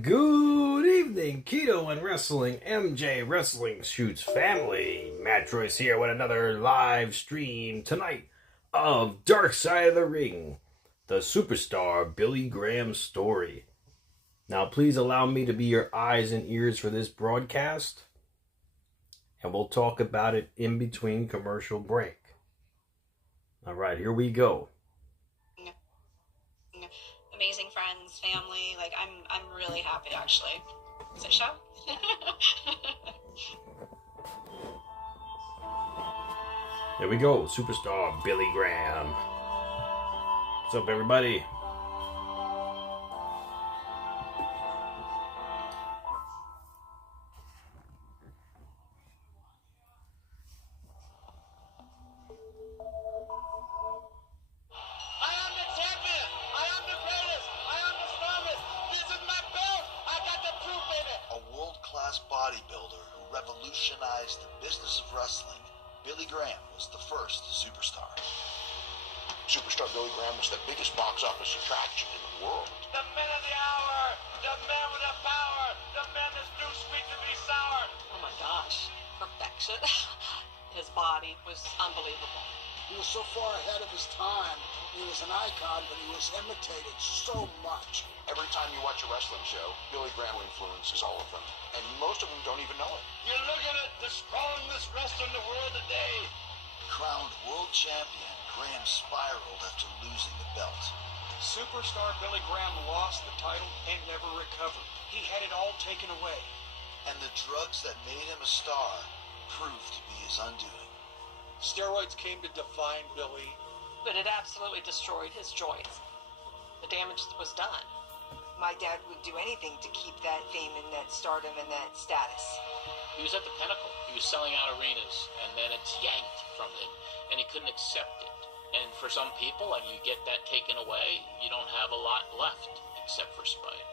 Good evening, Keto and Wrestling, MJ Wrestling Shoots family. MATTROISE here with another live stream tonight of Dark Side of the Ring, the superstar Billy Graham story. Now, please allow me to be your eyes and ears for this broadcast, and we'll talk about it in between commercial break. All right, here we go. Amazing friends, family. Like I'm really happy actually. Is it show? There we go, superstar Billy Graham. What's up, everybody? Bodybuilder who revolutionized the business of wrestling, Billy Graham was the first superstar. Superstar Billy Graham was the biggest box office attraction in the world. The men of the hour, the men with the power, the men that's too sweet to be sour. Oh my gosh, perfection. His body was unbelievable. He was so far ahead of his time. He was an icon, but he was imitated so much. Every time you watch a wrestling show, Billy Graham influences all of them. And most of them don't even know it. You're looking at the strongest wrestler in the world today. Crowned world champion, Graham spiraled after losing the belt. Superstar Billy Graham lost the title and never recovered. He had it all taken away. And the drugs that made him a star proved to be his undoing. Steroids came to define Billy. But it absolutely destroyed his joys. The damage was done. My dad would do anything to keep that fame and that stardom and that status. He was at the pinnacle. He was selling out arenas, and then it's yanked from him, and he couldn't accept it. And for some people, and you get that taken away, you don't have a lot left except for spite.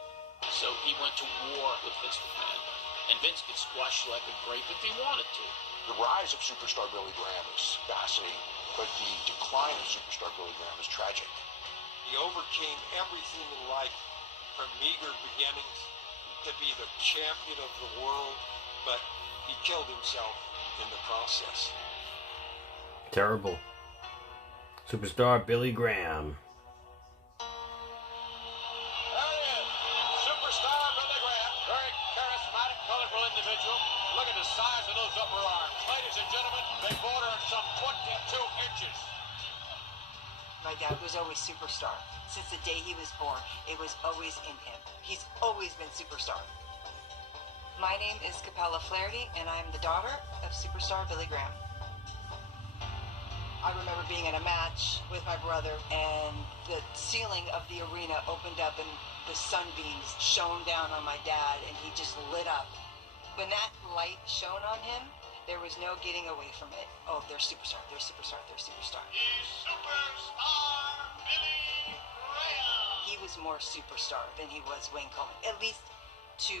So he went to war with Vince McMahon, and Vince could squash you like a grape if he wanted to. The rise of Superstar Billy Graham is fascinating, but the decline of Superstar Billy Graham is tragic. He overcame everything in life, from meager beginnings to be the champion of the world, but he killed himself in the process. Terrible. Superstar Billy Graham. There he is, Superstar Billy Graham, very charismatic, colorful individual. Look at the size of those upper arms. Ladies and gentlemen, they border on some 22 inches. My dad was always superstar. Since the day he was born, it was always in him. He's always been superstar. My name is Capella Flaherty, and I am the daughter of superstar Billy Graham. I remember being in a match with my brother, and the ceiling of the arena opened up, and the sunbeams shone down on my dad, and he just lit up. When that light shone on him, there was no getting away from it. Oh, they're superstar, they're superstar, they're superstar. He's Superstar Billy Graham. He was more superstar than he was Wayne Coleman, at least to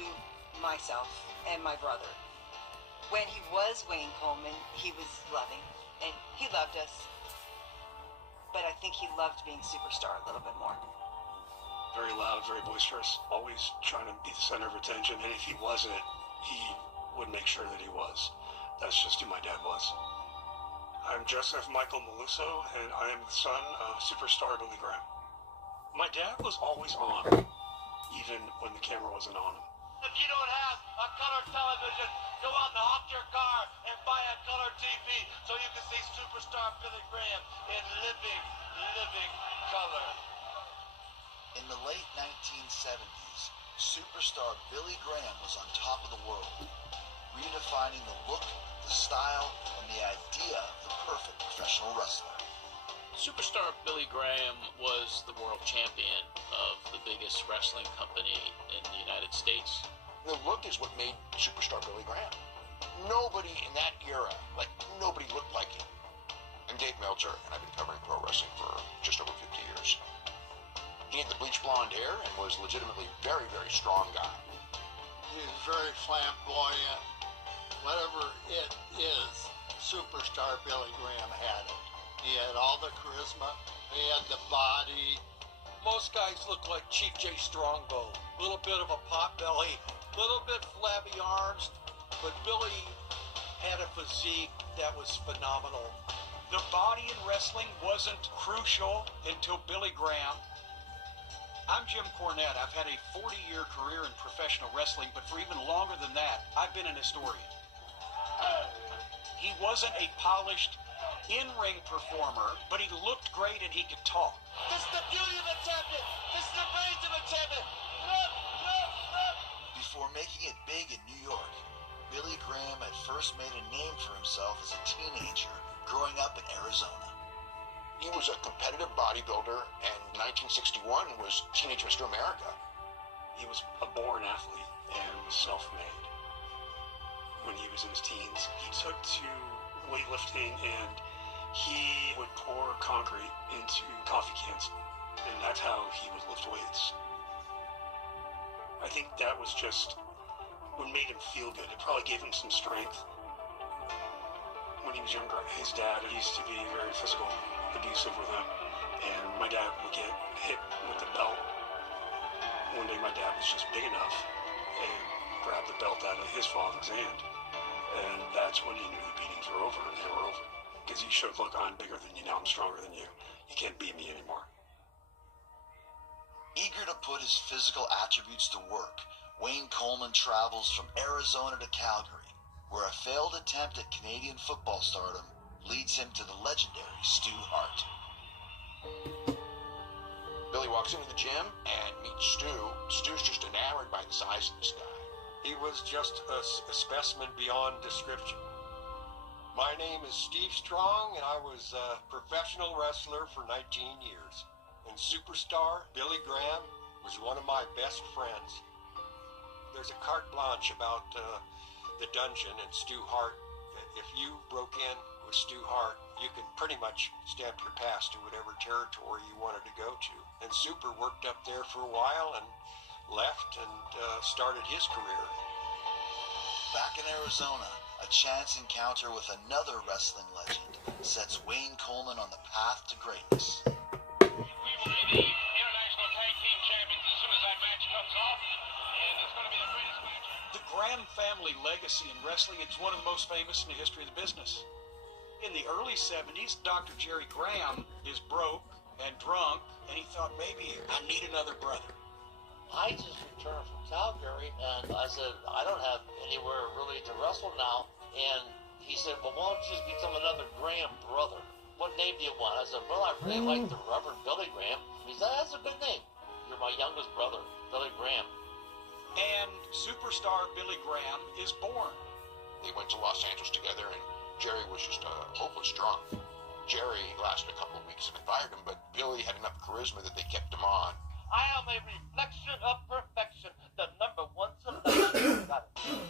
myself and my brother. When he was Wayne Coleman, he was loving, and he loved us. But I think he loved being superstar a little bit more. Very loud, very boisterous, always trying to be the center of attention, and if he wasn't, he would make sure that he was. That's just who my dad was. I'm Joseph Michael Maluso, and I am the son of superstar Billy Graham. My dad was always on, even when the camera wasn't on him. If you don't have a color television, go out and hop your car and buy a color TV so you can see Superstar Billy Graham in living color. In the late 1970s, superstar Billy Graham was on top of the world, redefining the look, the style, and the idea of the perfect professional wrestler. Superstar Billy Graham was the world champion of the biggest wrestling company in the United States. The look is what made Superstar Billy Graham. Nobody in that era, nobody looked like him. I'm Dave Meltzer, and I've been covering pro wrestling for just over 50 years. He had the bleach blonde hair and was legitimately very, very strong guy. He was very flamboyant. Whatever it is, superstar Billy Graham had it. He had all the charisma, he had the body, most guys look like Chief J Strongbow. A little bit of a pot belly, a little bit flabby arms, but Billy had a physique that was phenomenal. The body in wrestling wasn't crucial until Billy Graham. I'm Jim Cornette. I've had a 40-year career in professional wrestling, but for even longer than that, I've been an historian. He wasn't a polished in-ring performer, but he looked great and he could talk. This is the beauty of a champion. This is the brains of a champion. Look, look, look. Before making it big in New York, Billy Graham had first made a name for himself as a teenager growing up in Arizona. He was a competitive bodybuilder, and 1961 was Teenage Mr. America. He was a born athlete and was self-made. When he was in his teens, he took to weightlifting, and he would pour concrete into coffee cans, and that's how he would lift weights. I think that was just what made him feel good. It probably gave him some strength. When he was younger, his dad used to be very physical, abusive with him, and my dad would get hit with the belt. One day my dad was just big enough and grabbed the belt out of his father's hand, and that's when he knew the beatings were over, and they were over. Because he showed, look, I'm bigger than you now, I'm stronger than you. You can't beat me anymore. Eager to put his physical attributes to work, Wayne Coleman travels from Arizona to Calgary, where a failed attempt at Canadian football stardom leads him to the legendary Stu Hart. Billy walks into the gym and meets Stu. Stu's just enamored by the size of this guy. He was just a specimen beyond description. My name is Steve Strong, and I was a professional wrestler for 19 years. And superstar Billy Graham was one of my best friends. There's a carte blanche about the dungeon and Stu Hart. If you broke in with Stu Hart, you could pretty much stamp your pass to whatever territory you wanted to go to. And Super worked up there for a while and left and started his career. Back in Arizona, a chance encounter with another wrestling legend sets Wayne Coleman on the path to greatness. We will be the International Tag Team Champions as soon as that match comes off, and it's going to be the greatest match. The Graham family legacy in wrestling is one of the most famous in the history of the business. In the early 70s, Dr. Jerry Graham is broke and drunk, and he thought, maybe I need another brother. I just returned from Calgary, and I said, I don't have anywhere really to wrestle now. And he said, well, why don't you just become another Graham brother? What name do you want? I said, well, I really like the Reverend Billy Graham. He said, that's a good name. You're my youngest brother, Billy Graham. And superstar Billy Graham is born. They went to Los Angeles together, and Jerry was just hopeless drunk. Jerry lasted a couple of weeks and they fired him, but Billy had enough charisma that they kept him on. I am a reflection of perfection, the number one selection. Got it.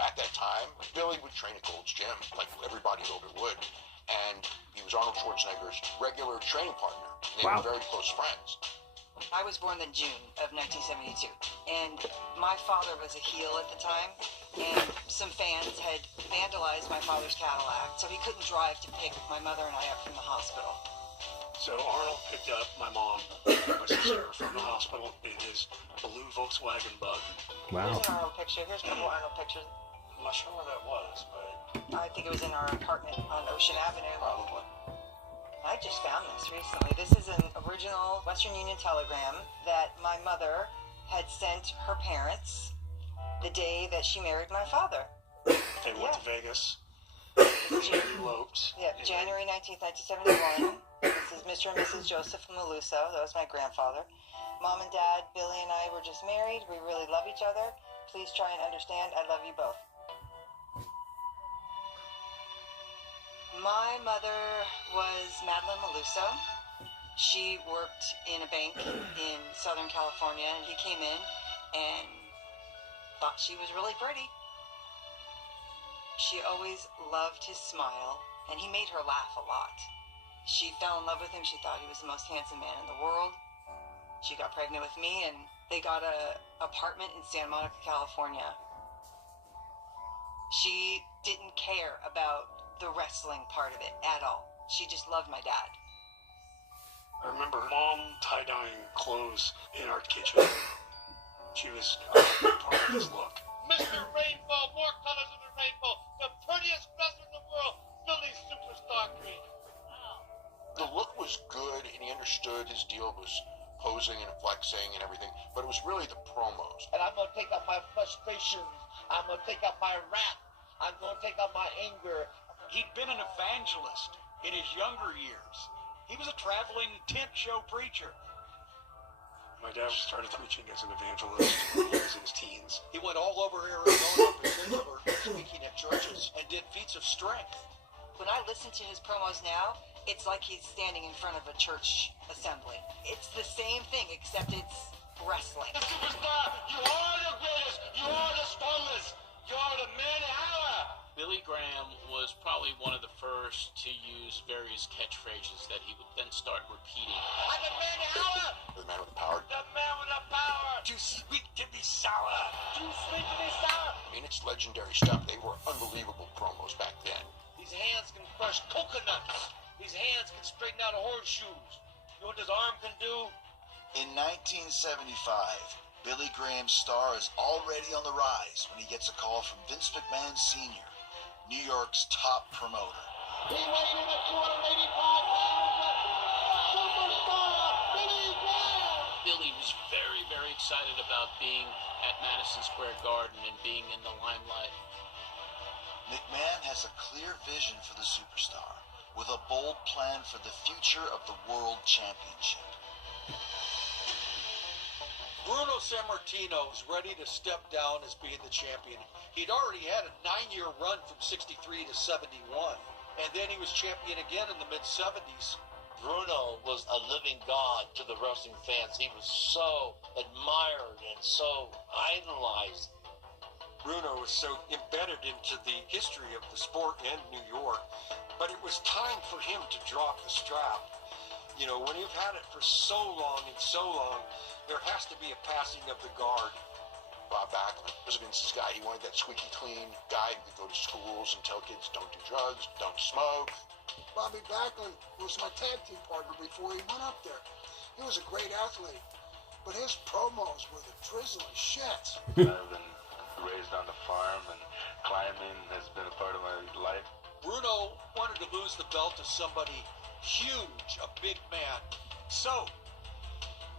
At that time, Billy would train at Gold's Gym, like every bodybuilder would, and he was Arnold Schwarzenegger's regular training partner. They were very close friends. I was born in June of 1972, and my father was a heel at the time, and some fans had vandalized my father's Cadillac, so he couldn't drive to pick my mother and I up from the hospital. So Arnold picked up my mom and my sister from the hospital in his blue Volkswagen Bug. Here's an Arnold picture. Here's a couple Arnold pictures. I'm not sure where that was, but I think it was in our apartment on Ocean Avenue. probably. I just found this recently. This is an original Western Union telegram that my mother had sent her parents the day that she married my father. They went to Vegas. They eloped. Yeah, January 19th, 1971. This is Mr. and Mrs. Joseph Maluso. That was my grandfather. Mom and Dad, Billy and I were just married. We really love each other. Please try and understand. I love you both. My mother was Madeline Maluso. She worked in a bank in Southern California, and he came in and thought she was really pretty. She always loved his smile, and he made her laugh a lot. She fell in love with him. She thought he was the most handsome man in the world. She got pregnant with me, and they got an apartment in Santa Monica, California. She didn't care about the wrestling part of it at all. She just loved my dad. I remember Mom tie-dyeing clothes in our kitchen. She was part of this look. Mr. Rainbow, more colors in the rainbow. The prettiest wrestler in the world, Billy Superstar Green. The look was good, and he understood his deal was posing and flexing and everything, but it was really the promos. And I'm going to take out my frustrations. I'm going to take out my wrath. I'm going to take out my anger. He'd been an evangelist in his younger years. He was a traveling tent show preacher. My dad started preaching as an evangelist when he was in his teens. He went all over Arizona, particular, speaking at churches, and did feats of strength. When I listen to his promos now, it's like he's standing in front of a church assembly. It's the same thing, except it's wrestling. The Superstar, you are the greatest. You are the strongest. You're the man hour. Billy Graham was probably one of the first to use various catchphrases that he would then start repeating. I'm the man hour. The man with the power. The man with the power. Too sweet to be sour. Too sweet to be sour. I mean, it's legendary stuff. They were unbelievable promos back then. These hands can crush coconuts. These hands can straighten out horseshoes. You know what this arm can do? In 1975, Billy Graham's star is already on the rise when he gets a call from Vince McMahon Sr., New York's top promoter. He weighed in at 285 pounds. Superstar Billy Graham. Billy was very, very excited about being at Madison Square Garden and being in the limelight. McMahon has a clear vision for the Superstar, with a bold plan for the future of the World Championship. Bruno Sammartino was ready to step down as being the champion. He'd already had a 9-year run from 63 to 71, and then he was champion again in the mid-70s. Bruno was a living god to the wrestling fans. He was so admired and so idolized. Bruno was so embedded into the history of the sport and New York, but it was time for him to drop the strap. You know, when you've had it for so long, there has to be a passing of the guard. Bob Backlund was Vince's guy. He wanted that squeaky clean guy who could go to schools and tell kids don't do drugs, don't smoke. Bobby Backlund was my tag team partner before he went up there. He was a great athlete, but his promos were the drizzly shit. I've been raised on the farm, and climbing has been a part of my life. Bruno wanted to lose the belt to somebody huge, a big man. So,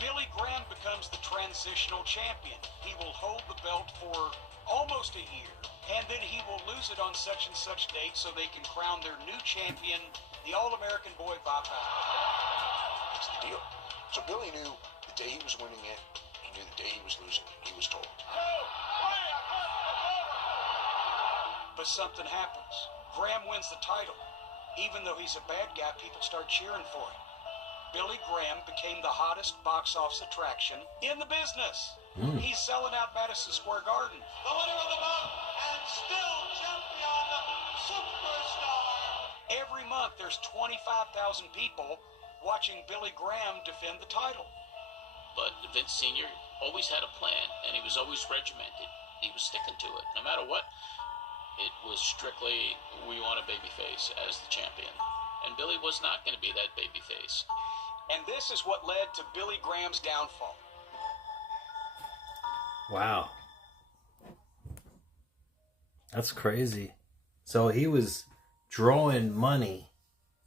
Billy Graham becomes the transitional champion. He will hold the belt for almost a year, and then he will lose it on such and such date so they can crown their new champion, the All-American Boy Bob Backlund. That's the deal. So Billy knew the day he was winning it, he knew the day he was losing it. He was told. But something happens. Graham wins the title. Even though he's a bad guy, people start cheering for him. Billy Graham became the hottest box office attraction in the business. He's selling out Madison Square Garden. The winner of the bout and still champion, Superstar. Every month there's 25,000 people watching Billy Graham defend the title. But Vince Sr. always had a plan, and he was always regimented. He was sticking to it. No matter what, it was strictly, we want a babyface as the champion. And Billy was not going to be that babyface. And this is what led to Billy Graham's downfall. Wow. That's crazy. So he was drawing money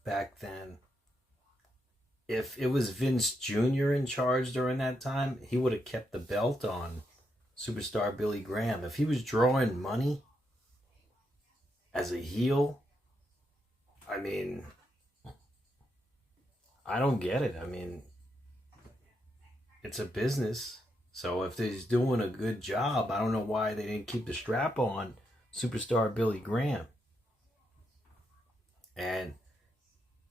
back then. If it was Vince Jr. in charge during that time, he would have kept the belt on Superstar Billy Graham. If he was drawing money as a heel, I mean, I don't get it. I mean, it's a business. So if he's doing a good job, I don't know why they didn't keep the strap on Superstar Billy Graham. And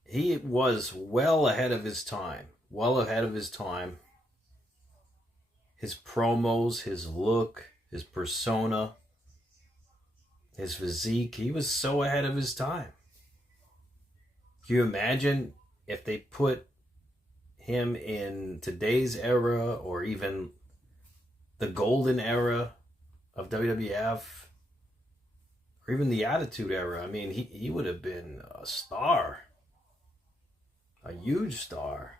he was well ahead of his time. Well ahead of his time. His promos, his look, his persona, his physique. He was so ahead of his time. Can you imagine if they put him in today's era or even the golden era of WWF or even the Attitude Era? I mean, he would have been a star. A huge star.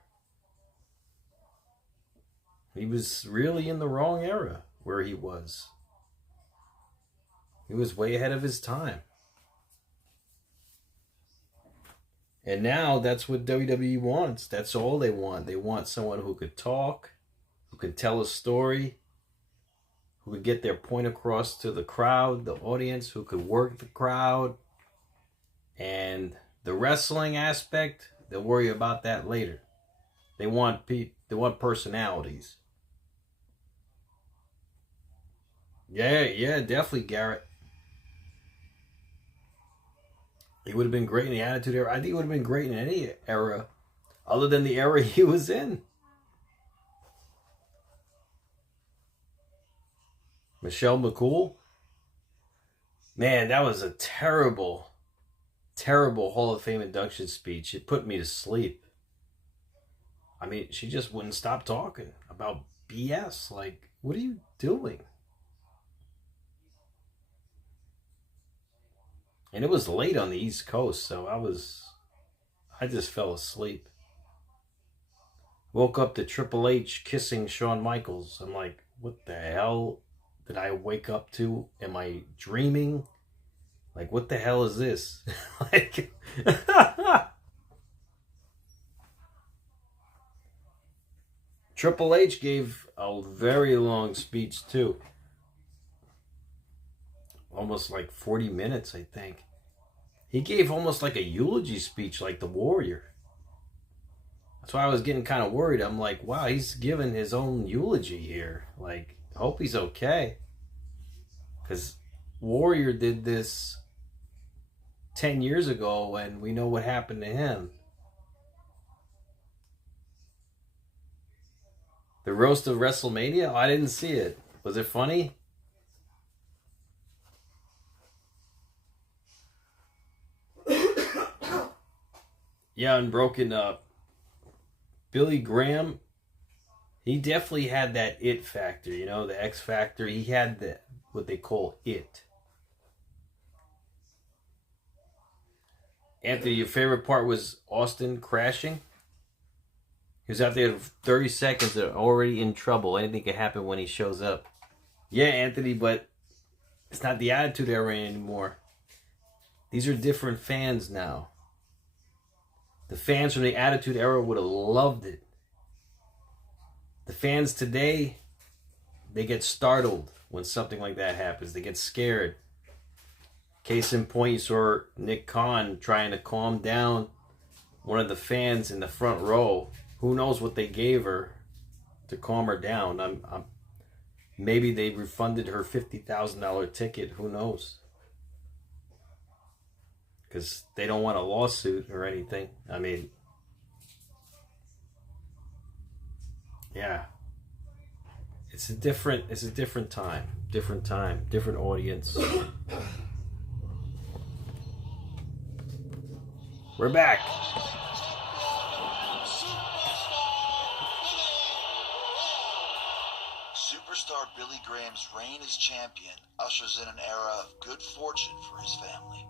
He was really in the wrong era where he was. He was way ahead of his time. And now that's what WWE wants. That's all they want. They want someone who could talk, who could tell a story, who could get their point across to the crowd, the audience, who could work the crowd. And the wrestling aspect, they'll worry about that later. They want personalities. Yeah, definitely, Garrett. He would have been great in the Attitude Era. I think he would have been great in any era other than the era he was in. Michelle McCool. Man, that was a terrible, terrible Hall of Fame induction speech. It put me to sleep. I mean, she just wouldn't stop talking about BS. Like, what are you doing? And it was late on the East Coast, so I just fell asleep. Woke up to Triple H kissing Shawn Michaels. I'm like, what the hell did I wake up to? Am I dreaming? Like, what the hell is this? Like, Triple H gave a very long speech too. Almost like 40 minutes, I think. He gave almost like a eulogy speech, like the Warrior. That's why I was getting kind of worried. I'm like, wow, he's giving his own eulogy here. Like, I hope he's okay. Because Warrior did this 10 years ago, and we know what happened to him. The roast of WrestleMania? Oh, I didn't see it. Was it funny? Yeah, Unbroken Billy Graham, he definitely had that it factor, you know, the X factor. He had the what they call it. Anthony, your favorite part was Austin crashing? He was out there 30 seconds, they're already in trouble. Anything can happen when he shows up. Yeah, Anthony, but it's not the Attitude Era anymore. These are different fans now. The fans from the Attitude Era would have loved it. The fans today, they get startled when something like that happens. They get scared. Case in point, you saw Nick Khan trying to calm down one of the fans in the front row. Who knows what they gave her to calm her down? Maybe they refunded her $50,000 ticket. Who knows? Because they don't want a lawsuit or anything. I mean, yeah, it's a different time, different audience. We're back. Superstar Billy Graham's reign as champion ushers in an era of good fortune for his family.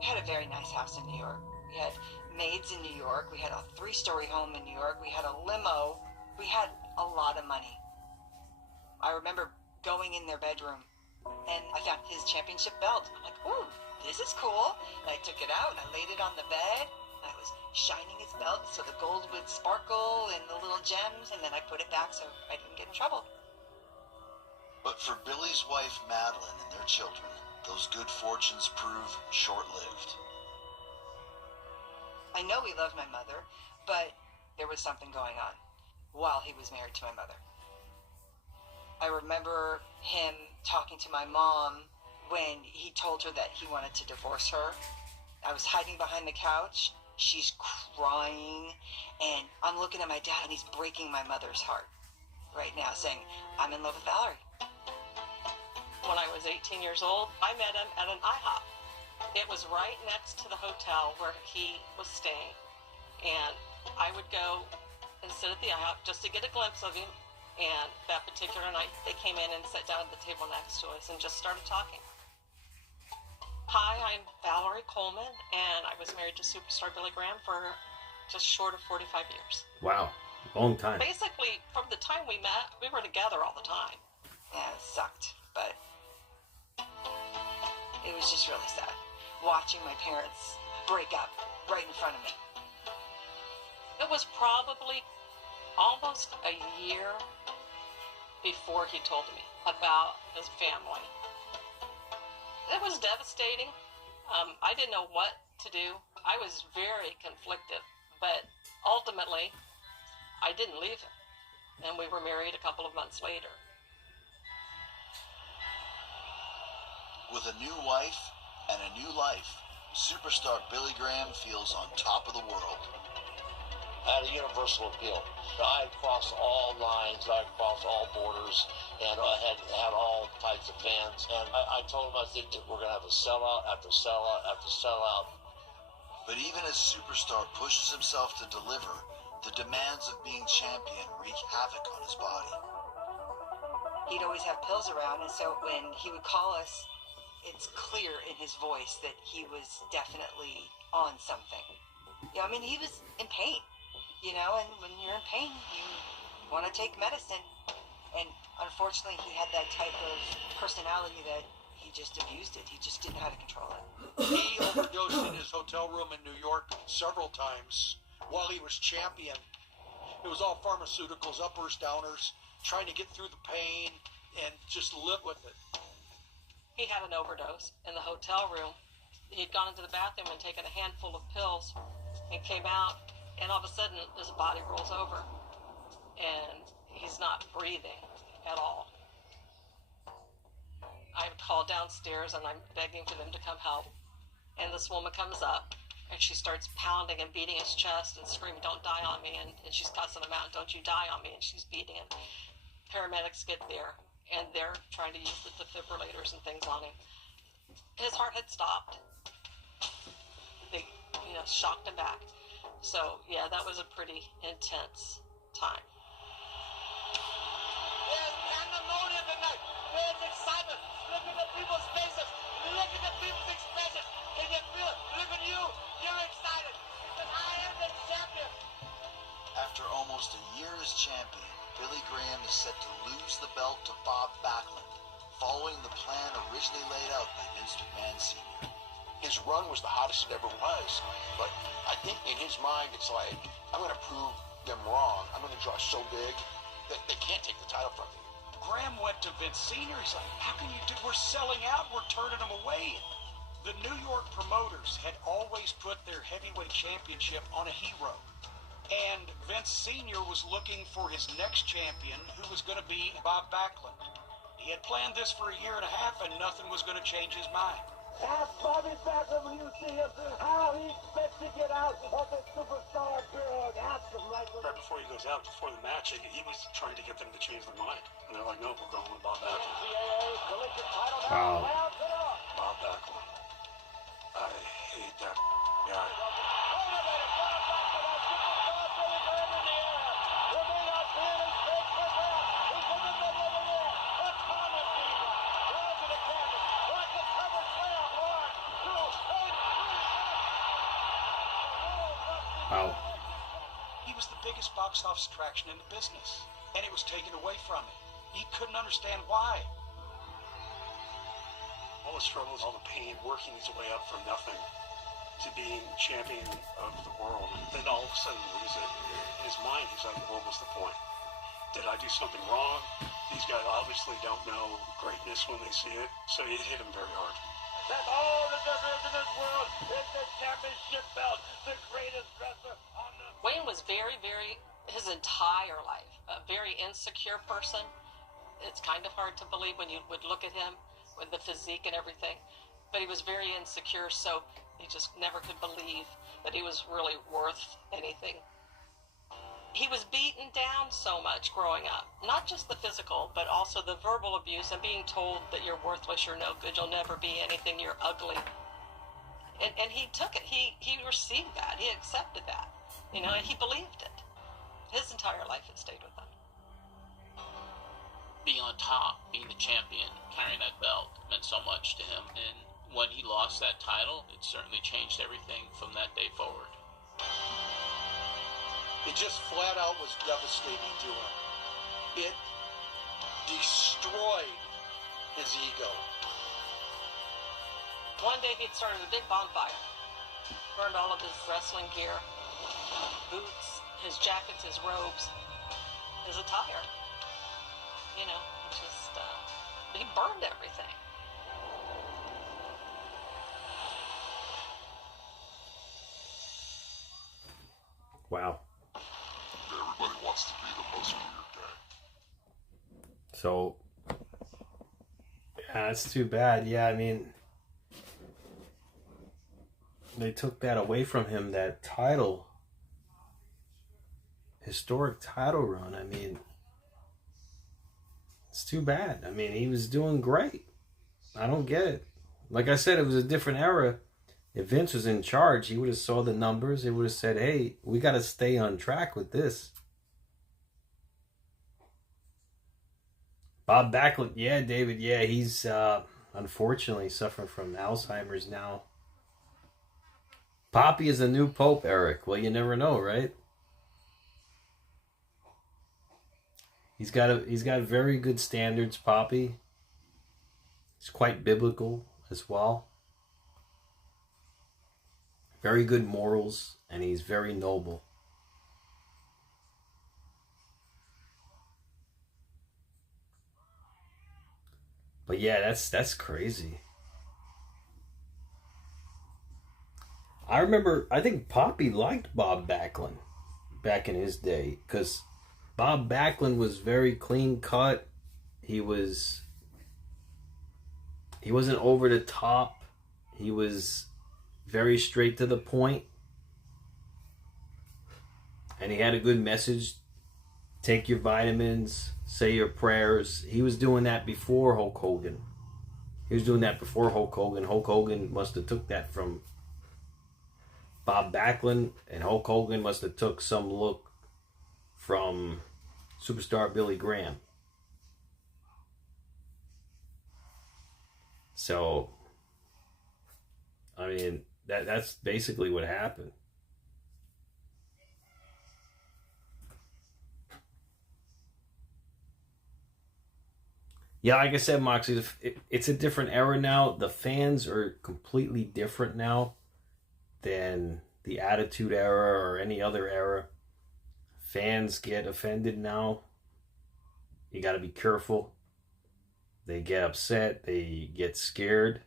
We had a very nice house in New York. We had maids in New York. We had a 3-story home in New York. We had a limo. We had a lot of money. I remember going in their bedroom and I found his championship belt. I'm like, ooh, this is cool. And I took it out and I laid it on the bed. I was shining his belt so the gold would sparkle and the little gems, and then I put it back so I didn't get in trouble. But for Billy's wife, Madeline, and their children, those good fortunes prove short-lived. I know he loved my mother, but there was something going on while he was married to my mother. I remember him talking to my mom when he told her that he wanted to divorce her. I was hiding behind the couch. She's crying, and I'm looking at my dad, and he's breaking my mother's heart right now, saying, I'm in love with Valerie. When I was 18 years old, I met him at an IHOP. It was right next to the hotel where he was staying. And I would go and sit at the IHOP just to get a glimpse of him. And that particular night, they came in and sat down at the table next to us and just started talking. Hi, I'm Valerie Coleman, and I was married to superstar Billy Graham for just short of 45 years. Wow. Long time. Basically, from the time we met, we were together all the time. Yeah, it sucked, but it was just really sad watching my parents break up right in front of me. It was probably almost a year before he told me about his family. It was devastating. I didn't know what to do. I was very conflicted, but ultimately, I didn't leave him, and we were married a couple of months later. With a new wife and a new life, superstar Billy Graham feels on top of the world. I had a universal appeal. I crossed all lines, I crossed all borders, and I had all types of fans. And I told him, I said, we're going to have a sellout after sellout after sellout. But even as Superstar pushes himself to deliver, the demands of being champion wreak havoc on his body. He'd always have pills around, and so when he would call us, it's clear in his voice that he was definitely on something. You know, I mean, he was in pain. You know, and when you're in pain, you want to take medicine. And unfortunately, he had that type of personality that he just abused it. He just didn't know how to control it. He overdosed in his hotel room in New York several times while he was champion. It was all pharmaceuticals, uppers, downers, trying to get through the pain and just live with it. He had an overdose in the hotel room. He'd gone into the bathroom and taken a handful of pills and came out. And all of a sudden, his body rolls over, and he's not breathing at all. I call downstairs, and I'm begging for them to come help. And this woman comes up, and she starts pounding and beating his chest and screaming, "Don't die on me!" And she's cussing him out, "Don't you die on me!" And she's beating him. Paramedics get there, and they're trying to use the defibrillators and things on him. His heart had stopped. They, shocked him back. So, yeah, that was a pretty intense time. There's pandemonium tonight. There's excitement. Look at the people's faces. Look at the people's expressions. Can you feel it? Look at you. You're excited because I am the champion. After almost a year as champion, Billy Graham is set to lose the belt to Bob Backlund, following the plan originally laid out by Vince McMahon Sr. His run was the hottest it ever was, but I think in his mind it's like, I'm going to prove them wrong. I'm going to draw so big that they can't take the title from me. Graham went to Vince Sr. He's like, how can you do? We're selling out. We're turning them away. The New York promoters had always put their heavyweight championship on a hero. And Vince Sr. was looking for his next champion, who was going to be Bob Backlund. He had planned this for a year and a half, and nothing was going to change his mind. Ask Bobby Backlund when you see him how he expects to get out of the superstar bureau. Ask him right before he goes out, before the match, he was trying to get them to change their mind. And they're like, no, we're going with Bob Backlund. Wow. Bob Backlund. I hate that guy. Wow. He was the biggest box office attraction in the business, and it was taken away from him. He couldn't understand why. All the struggles, all the pain, working his way up from nothing to being champion of the world, and then all of a sudden lose it. In his mind, he's like, what was the point? Did I do something wrong? These guys obviously don't know greatness when they see it, so it hit him very hard. That's all that there is in this world is the championship belt, the greatest wrestler on the... Wayne was very, his entire life, a very insecure person. It's kind of hard to believe when you would look at him with the physique and everything. But he was very insecure, so he just never could believe that he was really worth anything. He was beaten down so much growing up. Not just the physical, but also the verbal abuse and being told that you're worthless, you're no good, you'll never be anything, you're ugly. And he took it. He received that. He accepted that. And he believed it. His entire life it stayed with him. Being on top, being the champion, carrying that belt meant so much to him. And when he lost that title, it certainly changed everything from that day forward. It just flat out was devastating to him. It destroyed his ego. One day he'd started a big bonfire, burned all of his wrestling gear, boots, his jackets, his robes, his attire. You know, just, he burned everything. Wow. Everybody wants to be the most feared guy. So, yeah, that's too bad. Yeah, I mean, they took that away from him, that title, historic title run. I mean, it's too bad. I mean, he was doing great. I don't get it. Like I said, it was a different era. If Vince was in charge, he would have saw the numbers. He would have said, hey, we got to stay on track with this. Bob Backlund, yeah, David, yeah, he's unfortunately suffering from Alzheimer's now. Poppy is the new pope, Eric. Well, you never know, right? He's got very good standards, Poppy. He's quite biblical as well. Very good morals, and he's very noble. But yeah, that's crazy. I think Poppy liked Bob Backlund back in his day, because Bob Backlund was very clean cut. He wasn't over the top. He was very straight to the point. And he had a good message. Take your vitamins, say your prayers. He was doing that before Hulk Hogan. He was doing that before Hulk Hogan. Hulk Hogan must have took that from Bob Backlund, and Hulk Hogan must have took some look from superstar Billy Graham. So, I mean, that's basically what happened. Yeah, like I said, Moxie, it's a different era now. The fans are completely different now than the Attitude Era or any other era. Fans get offended now. You got to be careful. They get upset. They get scared.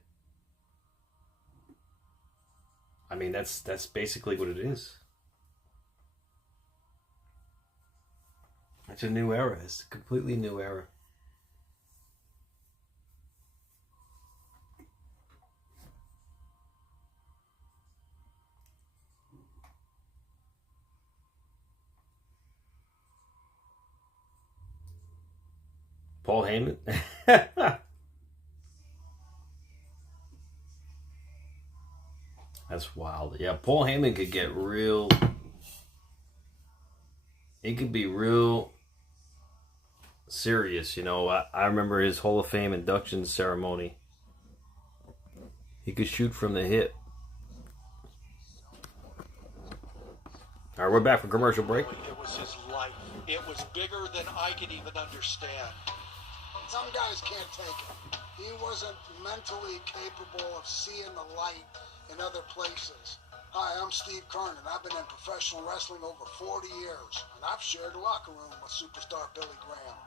I mean, that's basically what it is. It's a new era. It's a completely new era. Paul Heyman. That's wild. Yeah, Paul Heyman could get real. It could be real serious, you know. I remember his Hall of Fame induction ceremony. He could shoot from the hip. All right, we're back from commercial break. It was his life. It was bigger than I could even understand. Some guys can't take it. He wasn't mentally capable of seeing the light in other places. Hi, I'm Steve Kernan. I've been in professional wrestling over 40 years, and I've shared a locker room with superstar Billy Graham.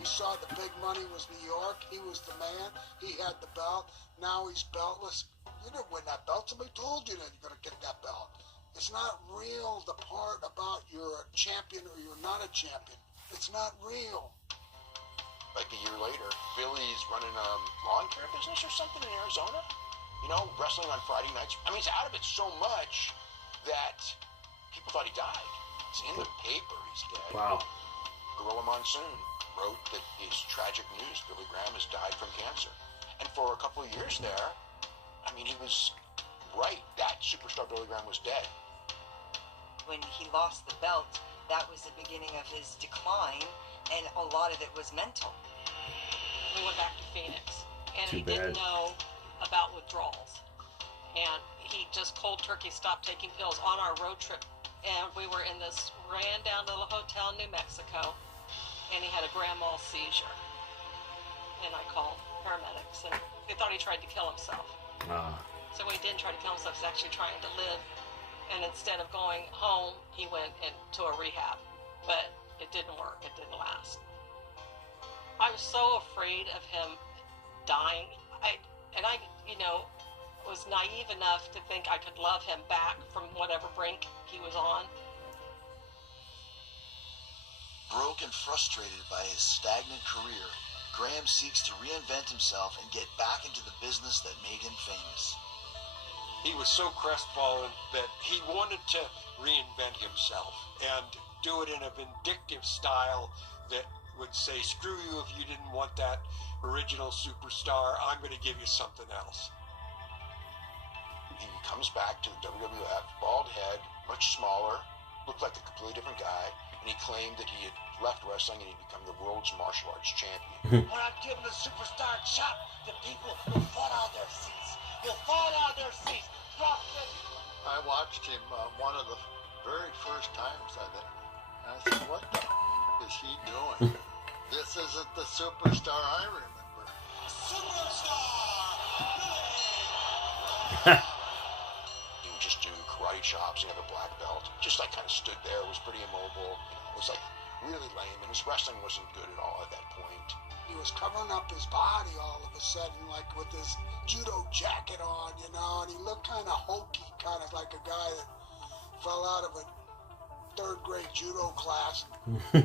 He saw the big money was New York. He was the man. He had the belt. Now he's beltless. You didn't win that belt. Somebody told you that you're going to get that belt. It's not real, the part about you're a champion or you're not a champion. It's not real. Like a year later, Billy's running a lawn care business or something in Arizona. You know, wrestling on Friday nights. I mean, he's out of it so much that people thought he died. It's in the paper, he's dead. Wow. Gorilla Monsoon wrote that it's tragic news. Billy Graham has died from cancer. And for a couple of years there, I mean, he was right. That superstar Billy Graham was dead. When he lost the belt, that was the beginning of his decline, and a lot of it was mental. We went back to Phoenix, and Too he didn't bad. know about withdrawals. And he just cold turkey stopped taking pills on our road trip and we were in this, ran down to the hotel in New Mexico, and he had a grand mal seizure. And I called paramedics, and they thought he tried to kill himself. So he didn't try to kill himself, he's actually trying to live. And instead of going home, he went into a rehab. But it didn't work, it didn't last. I was so afraid of him dying. I was naive enough to think I could love him back from whatever brink he was on. Broke and frustrated by his stagnant career, Graham seeks to reinvent himself and get back into the business that made him famous. He was so crestfallen that he wanted to reinvent himself and do it in a vindictive style that would say, screw you if you didn't want that original superstar, I'm going to give you something else. He comes back to the WWF, bald head, much smaller, looked like a completely different guy, and he claimed that he had left wrestling and he'd become the world's martial arts champion. When I give him a superstar chop, the people will fall out of their seats. You'll fall out of their seats. Drop it. I watched him one of the very first times I did. I said, what the is he doing? This isn't the superstar I remember. Superstar! He would just do karate chops. He had a black belt. Just like kind of stood there, was pretty immobile. It was like really lame, and his wrestling wasn't good at all at that point. He was covering up his body all of a sudden, like with his judo jacket on, you know, and he looked kind of hokey, kind of like a guy that fell out of a third-grade judo class.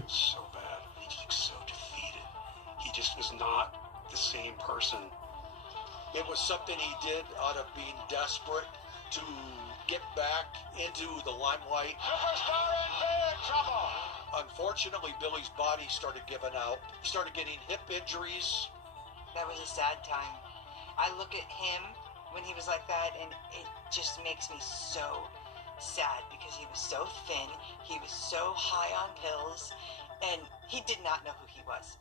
So bad. He just looked so defeated. He just was not the same person. It was something he did out of being desperate to get back into the limelight. Superstar in big trouble. Unfortunately, Billy's body started giving out. He started getting hip injuries. That was a sad time. I look at him when he was like that, and it just makes me so sad because he was so thin, he was so high on pills, and he did not know who he was.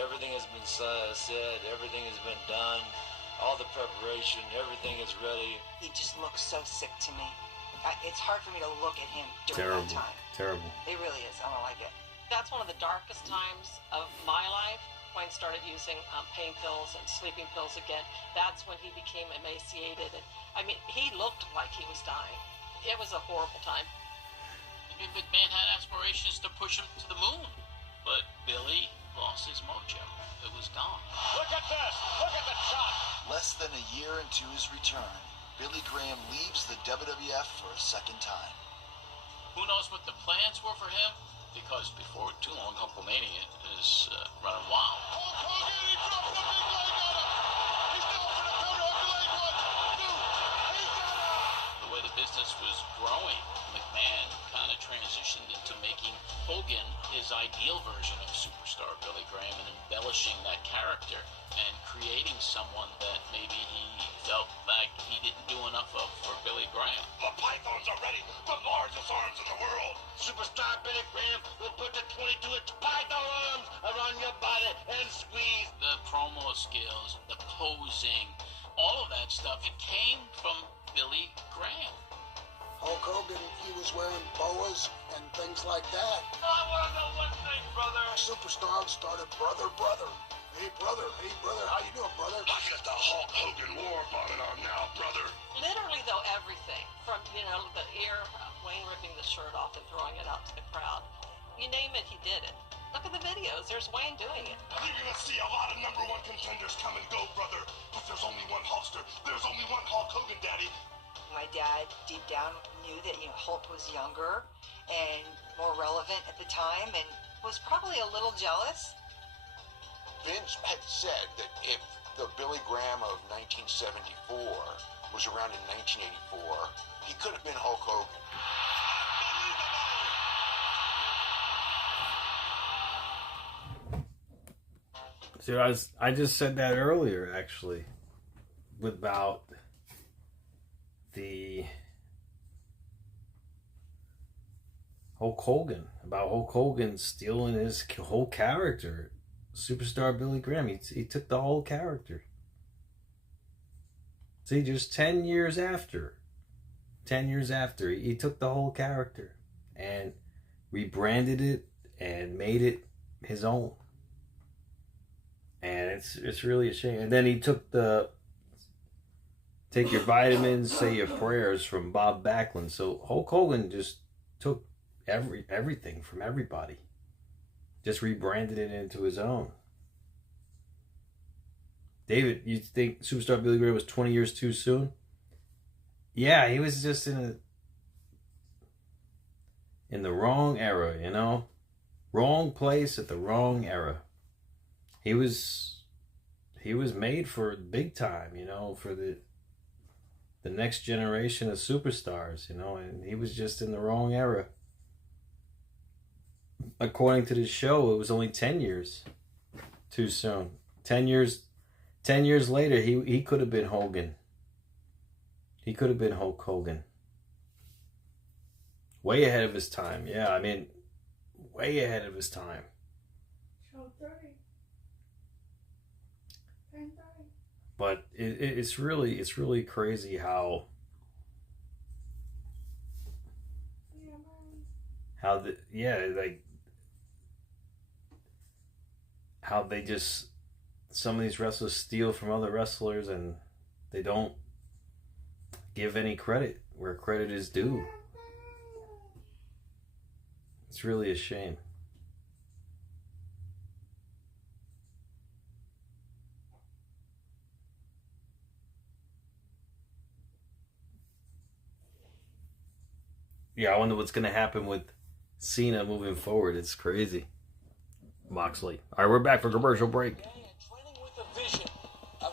Everything has been said, everything has been done, all the preparation, everything is ready. He just looks so sick to me. It's hard for me to look at him during that time. Terrible. It really is. I don't like it. That's one of the darkest times of my life, when I started using pain pills and sleeping pills again. That's when he became emaciated. And I mean, he looked like he was dying. It was a horrible time. I mean, McMahon had aspirations to push him to the moon, but Billy lost his mojo. It was gone. Look at this. Look at the shot. Less than a year into his return, Billy Graham leaves the WWF for a second time. Who knows what the plans were for him? Because before too long, Hulkamania is running wild. Hulk Hogan, he dropped the big leg on him. He's going for the counter of the leg. 1, 2. He got him. The way the business was growing, McMahon kind of transitioned into making Hogan his ideal version of superstar Billy Graham and embellishing that character and creating someone that maybe he felt like he didn't do enough of for Billy Graham. The pythons are ready. The largest arms in the world. Superstar Billy Graham will put the 22-inch python arms around your body and squeeze. The promo skills, the posing, all of that stuff, it came from Billy Graham. Hulk Hogan, he was wearing boas and things like that. I want to know one thing, brother. Superstars started brother. Hey brother, how you doing, brother? I got the Hulk Hogan war bonnet on now, brother. Literally, though, everything from, the ear, Wayne ripping the shirt off and throwing it out to the crowd. You name it, he did it. Look at the videos. There's Wayne doing it. You're going to see a lot of #1 contenders come and go, brother. But there's only one Hulkster. There's only one Hulk Hogan, Daddy. My dad, deep down, knew that Hulk was younger and more relevant at the time, and was probably a little jealous. Vince had said that if the Billy Graham of 1974 was around in 1984, he could have been Hulk Hogan. So I just said that earlier, actually, about the Hulk Hogan stealing his whole character. Superstar Billy Graham, he took the whole character. See, just 10 years after, he took the whole character. and rebranded it and made it his own. And it's really a shame. And then he took the take your vitamins, say your prayers from Bob Backlund. So Hulk Hogan just took everything from everybody, just rebranded it into his own. David, you think Superstar Billy Graham was 20 years too soon? Yeah, he was just in the wrong era, you know? Wrong place at the wrong era. He was made for big time, you know, for the next generation of superstars, you know, and he was just in the wrong era. According to the show, it was only 10 years too soon. 10 years later, he could have been Hogan. He could have been Hulk Hogan. Way ahead of his time. Yeah, I mean, way ahead of his time. But it's really crazy how how they just, some of these wrestlers steal from other wrestlers and they don't give any credit where credit is due. It's really a shame. Yeah, I wonder what's going to happen with Cena moving forward. It's crazy. Moxley. All right, we're back for commercial break. Training with a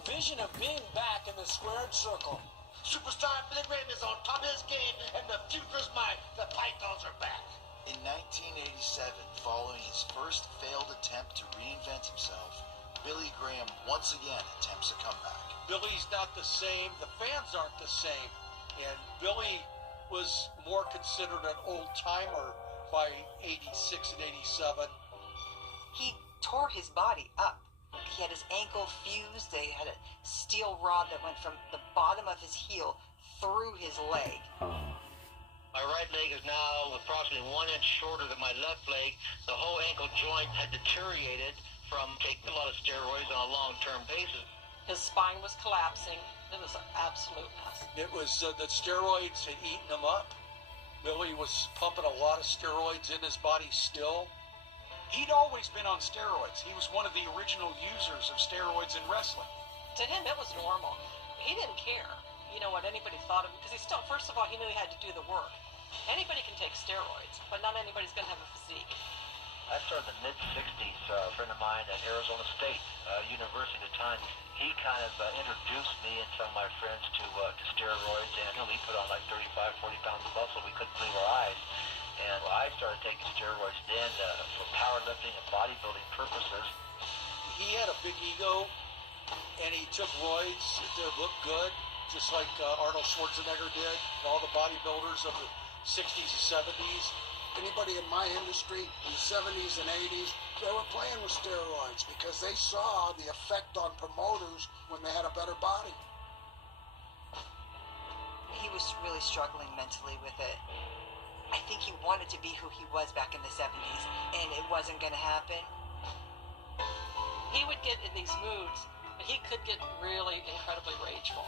vision of being back in the squared circle. Superstar Billy Graham is on top of his game, and the future's mine. The Pythons are back. In 1987, following his first failed attempt to reinvent himself, Billy Graham once again attempts a comeback. Billy's not the same. The fans aren't the same. And Billy was more considered an old-timer by 86 and 87. He tore his body up. He had his ankle fused. They had a steel rod that went from the bottom of his heel through his leg. My right leg is now approximately 1 inch shorter than my left leg. The whole ankle joint had deteriorated from taking a lot of steroids on a long-term basis. His spine was collapsing. It was an absolute mess. It was the steroids had eaten him up. Billy was pumping a lot of steroids in his body still. He'd always been on steroids. He was one of the original users of steroids in wrestling. To him, it was normal. He didn't care, you know, what anybody thought of him, because he still, first of all, he knew he had to do the work. Anybody can take steroids, but not anybody's going to have a physique. I started in the mid-60s. A friend of mine at Arizona State University at the time, he kind of introduced me and some of my friends to steroids, and he put on like 35, 40 pounds of muscle. We couldn't believe our eyes. And I started taking steroids then for powerlifting and bodybuilding purposes. He had a big ego, and he took roids to look good, just like Arnold Schwarzenegger did, and all the bodybuilders of the 60s and 70s. Anybody in my industry in the 70s and 80s, they were playing with steroids because they saw the effect on promoters when they had a better body. He was really struggling mentally with it. I think he wanted to be who he was back in the 70s, and it wasn't going to happen. He would get in these moods, but he could get really incredibly rageful.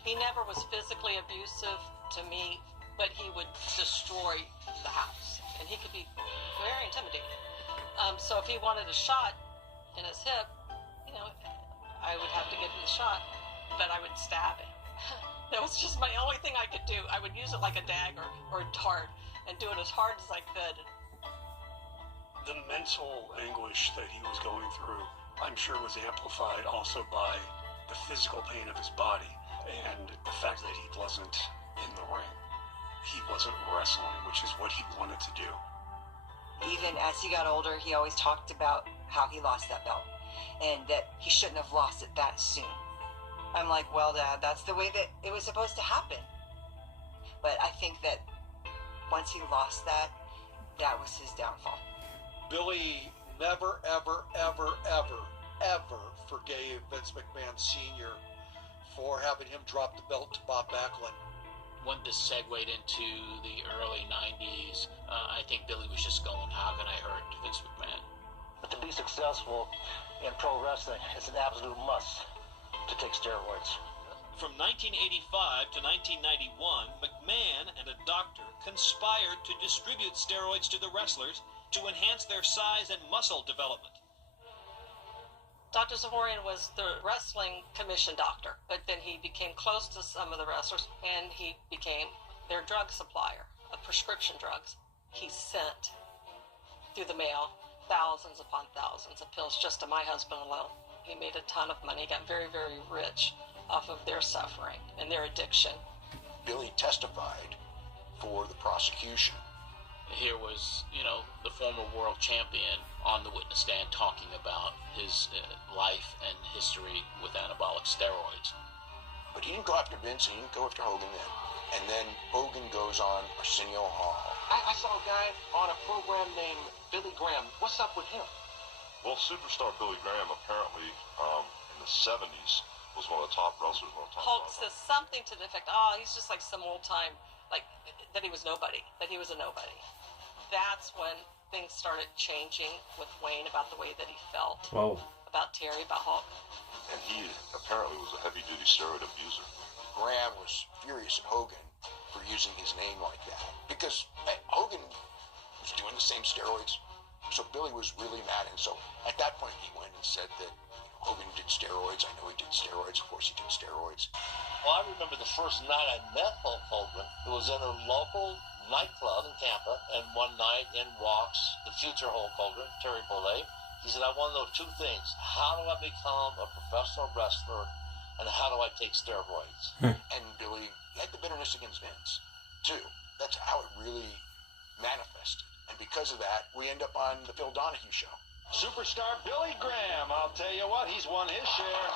He never was physically abusive to me, but he would destroy the house, and he could be very intimidating. So if he wanted a shot in his hip, you know, I would have to give him the shot, but I would stab him. That was just my only thing I could do. I would use it like a dagger or a dart and do it as hard as I could. The mental anguish that he was going through, I'm sure, was amplified also by the physical pain of his body and the fact that he wasn't in the ring. He wasn't wrestling, which is what he wanted to do. Even as he got older, he always talked about how he lost that belt and that he shouldn't have lost it that soon. I'm like, well, Dad, that's the way that it was supposed to happen. But I think that once he lost that, that was his downfall. Billy never, ever, ever, ever, ever forgave Vince McMahon Sr. for having him drop the belt to Bob Backlund when this segued into the early 90s, I think Billy was just going, how can I hurt Vince McMahon? But to be successful in pro wrestling, it's an absolute must to take steroids. From 1985 to 1991, McMahon and a doctor conspired to distribute steroids to the wrestlers to enhance their size and muscle development. Dr. Zahorian was the wrestling commission doctor, but then he became close to some of the wrestlers, and he became their drug supplier of prescription drugs. He sent through the mail thousands upon thousands of pills just to my husband alone. He made a ton of money, got very, very rich off of their suffering and their addiction. Billy testified for the prosecution. Here was, the former world champion on the witness stand talking about his life and history with anabolic steroids. But he didn't go after Vince, he didn't go after Hogan then. And then Hogan goes on Arsenio Hall. I saw a guy on a program named Billy Graham. What's up with him? Well, superstar Billy Graham apparently in the 70s was one of the top wrestlers. Hulk says something to the effect, he's just like some old time, like that he was nobody, that he was a nobody. That's when things started changing with Wayne about the way that he felt about Terry, about Hulk. And he apparently was a heavy-duty steroid abuser. Graham was furious at Hogan for using his name like that because Hogan was doing the same steroids. So Billy was really mad, and so at that point he went and said that Hogan did steroids. I know he did steroids. Of course he did steroids. Well, I remember the first night I met Hulk Hogan. It was in a local nightclub in Tampa, and one night in walks the future Hulk Hogan, Terry Bollea. He said, I want to know two things. How do I become a professional wrestler, and how do I take steroids? And Billy had the bitterness against Vince, too. That's how it really manifested. And because of that, we end up on the Phil Donahue show. Superstar Billy Graham, I'll tell you what, he's won his share.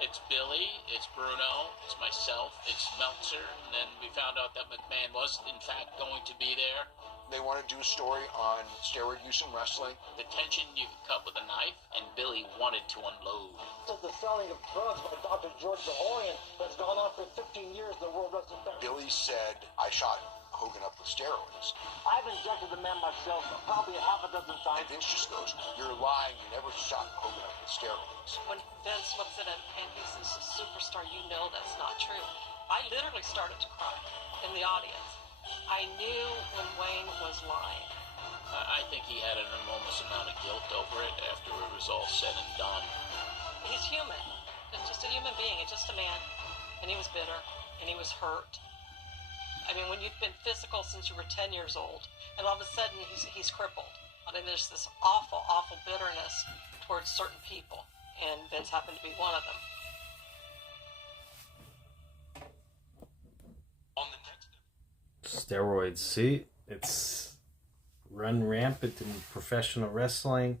It's Billy, it's Bruno, it's myself, it's Meltzer, and then we found out that McMahon was, in fact, going to be there. They want to do a story on steroid use in wrestling. The tension you could cut with a knife, and Billy wanted to unload. The selling of drugs by Dr. George Zahorian that's gone on for 15 years in the World Wrestling Federation. Billy said, I shot Hogan up with steroids. I've injected the man myself probably a half a dozen times. And Vince just goes, you're lying, you never shot Hogan up with steroids. When Vince looks at him and he says, superstar, you know that's not true. I literally started to cry in the audience. I knew when Wayne was lying. I think he had an enormous amount of guilt over it after it was all said and done. He's human. It's just a human being. It's just a man. And he was bitter. And he was hurt. I mean, when you've been physical since you were 10 years old, and all of a sudden he's crippled. I mean, there's this awful, awful bitterness towards certain people, and Vince happened to be one of them. Steroids, see? It's run rampant in professional wrestling.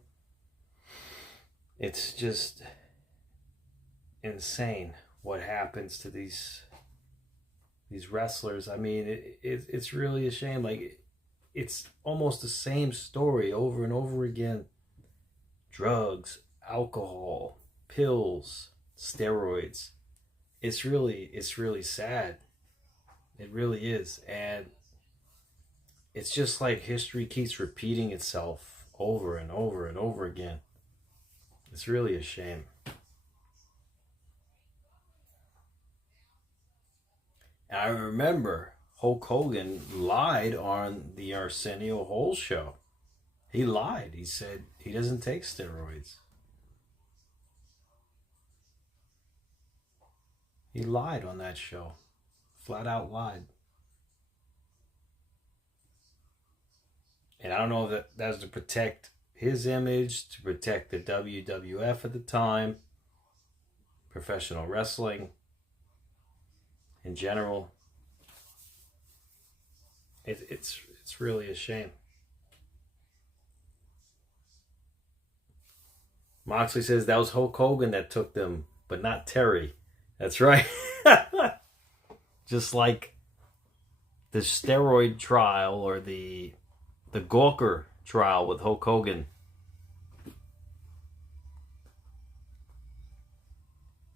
It's just insane what happens to these wrestlers. I mean, it's really a shame. Like, it's almost the same story over and over again. Drugs, alcohol, pills, steroids. It's really sad. It really is. And it's just like history keeps repeating itself over and over and over again. It's really a shame. I remember Hulk Hogan lied on the Arsenio Hall show. He lied. He said he doesn't take steroids. He lied on that show. Flat out lied. And I don't know if that was to protect his image, to protect the WWF at the time, professional wrestling in general. It's really a shame. Moxley says that was Hulk Hogan that took them, but not Terry. That's right. Just like the steroid trial or the Gawker trial with Hulk Hogan.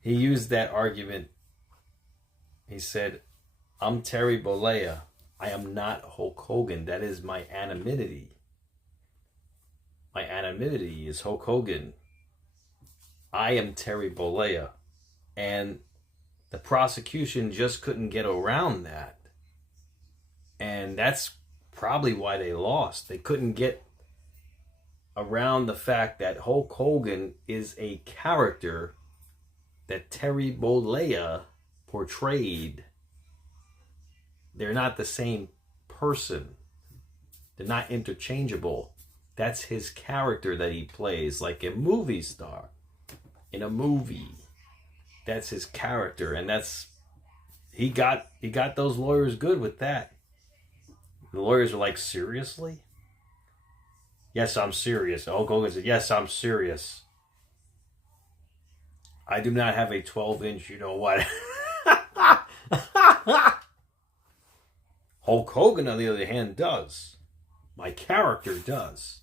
He used that argument. He said, I'm Terry Bollea. I am not Hulk Hogan. That is my anonymity. My anonymity is Hulk Hogan. I am Terry Bollea. And the prosecution just couldn't get around that. And that's probably why they lost. They couldn't get around the fact that Hulk Hogan is a character that Terry Bollea portrayed. They're not the same person. They're not interchangeable. That's his character that he plays, like a movie star in a movie. That's his character, and that's he got those lawyers good with that. The lawyers are like, seriously? Yes, I'm serious. Hulk Hogan said, yes, I'm serious. I do not have a 12-inch, you know what? Hulk Hogan, on the other hand, does. My character does.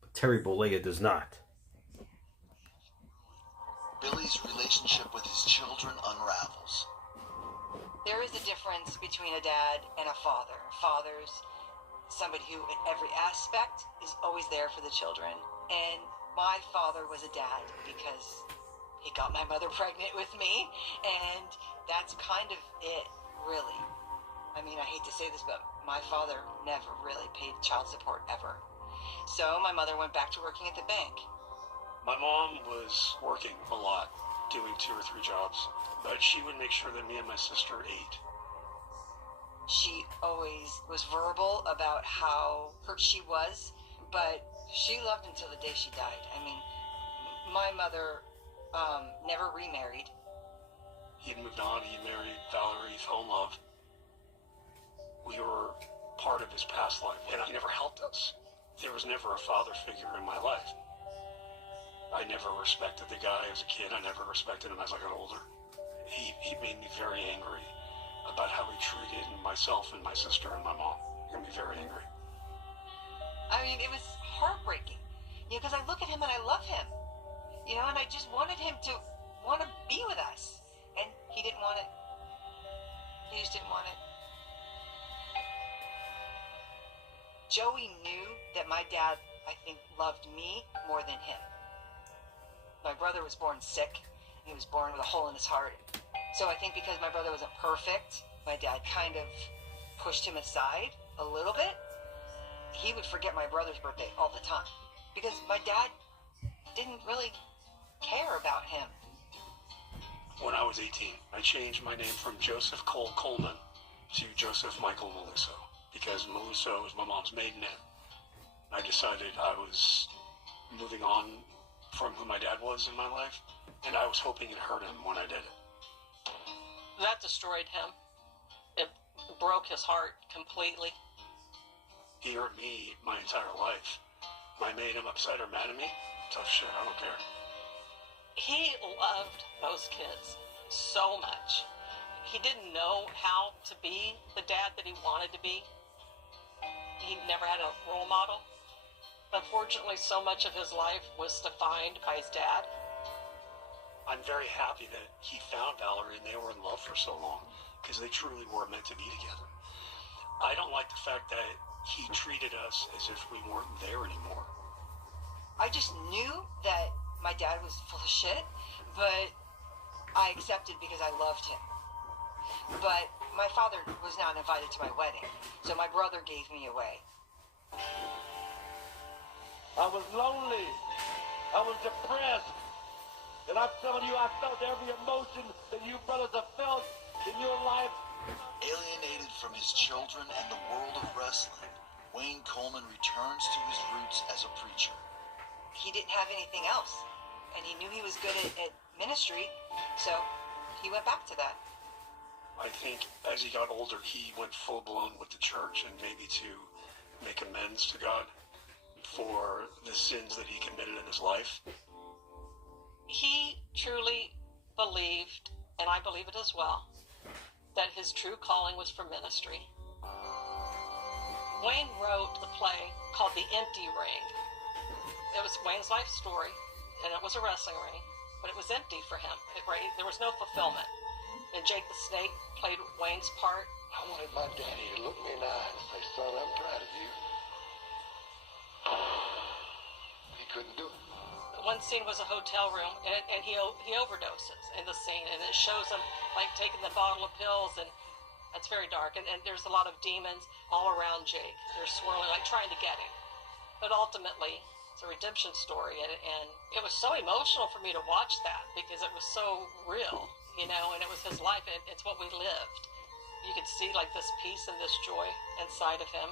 But Terry Bollea does not. Billy's relationship with his children unravels. There is a difference between a dad and a father. Father's somebody who, in every aspect, is always there for the children. And my father was a dad because he got my mother pregnant with me, and that's kind of it, really. I mean, I hate to say this, but my father never really paid child support ever. So my mother went back to working at the bank. My mom was working a lot, doing 2 or 3 jobs, but she would make sure that me and my sister ate. She always was verbal about how hurt she was, but she loved until the day she died. I mean, my mother never remarried. He'd moved on, he married Valerie, fell in love. We were part of his past life, and he never helped us. There was never a father figure in my life. I never respected the guy as a kid. I never respected him as I got older. He made me very angry about how he treated myself and my sister and my mom. He made me very angry. I mean, it was heartbreaking. You know, because I look at him and I love him. You know, and I just wanted him to want to be with us. And he didn't want it. He just didn't want it. Joey knew that my dad, I think, loved me more than him. My brother was born sick. He was born with a hole in his heart. So I think because my brother wasn't perfect, my dad kind of pushed him aside a little bit. He would forget my brother's birthday all the time because my dad didn't really care about him. When I was 18, I changed my name from Joseph Cole Coleman to Joseph Michael Maluso because Maluso is my mom's maiden name. I decided I was moving on from who my dad was in my life, and I was hoping it hurt him when I did it. That destroyed him. It broke his heart completely. He hurt me my entire life. I made him upset or mad at me. Tough shit, I don't care. He loved those kids so much. He didn't know how to be the dad that he wanted to be. He never had a role model. Unfortunately, so much of his life was defined by his dad. I'm very happy that he found Valerie and they were in love for so long because they truly were meant to be together. I don't like the fact that he treated us as if we weren't there anymore. I just knew that my dad was full of shit, but I accepted because I loved him. But my father was not invited to my wedding, so my brother gave me away. I was lonely. I was depressed. And I'm telling you, I felt every emotion that you brothers have felt in your life. Alienated from his children and the world of wrestling, Wayne Coleman returns to his roots as a preacher. He didn't have anything else, and he knew he was good at ministry, so he went back to that. I think as he got older, he went full-blown with the church and maybe to make amends to God for the sins that he committed in his life. He truly believed, and I believe it as well, that his true calling was for ministry. Wayne wrote a play called The Empty Ring. It was Wayne's life story, and it was a wrestling ring, but it was empty for him. There was no fulfillment. And Jake the Snake played Wayne's part, I wanted my daddy to look me in the eye and say, son, I'm proud of you. He couldn't do it. One scene was a hotel room, and he overdoses in the scene, and it shows him like taking the bottle of pills, and it's very dark, and there's a lot of demons all around Jake. They're swirling, like trying to get him. But ultimately, it's a redemption story, and it was so emotional for me to watch that because it was so real, you know, and it was his life, and it's what we lived. You could see like this peace and this joy inside of him.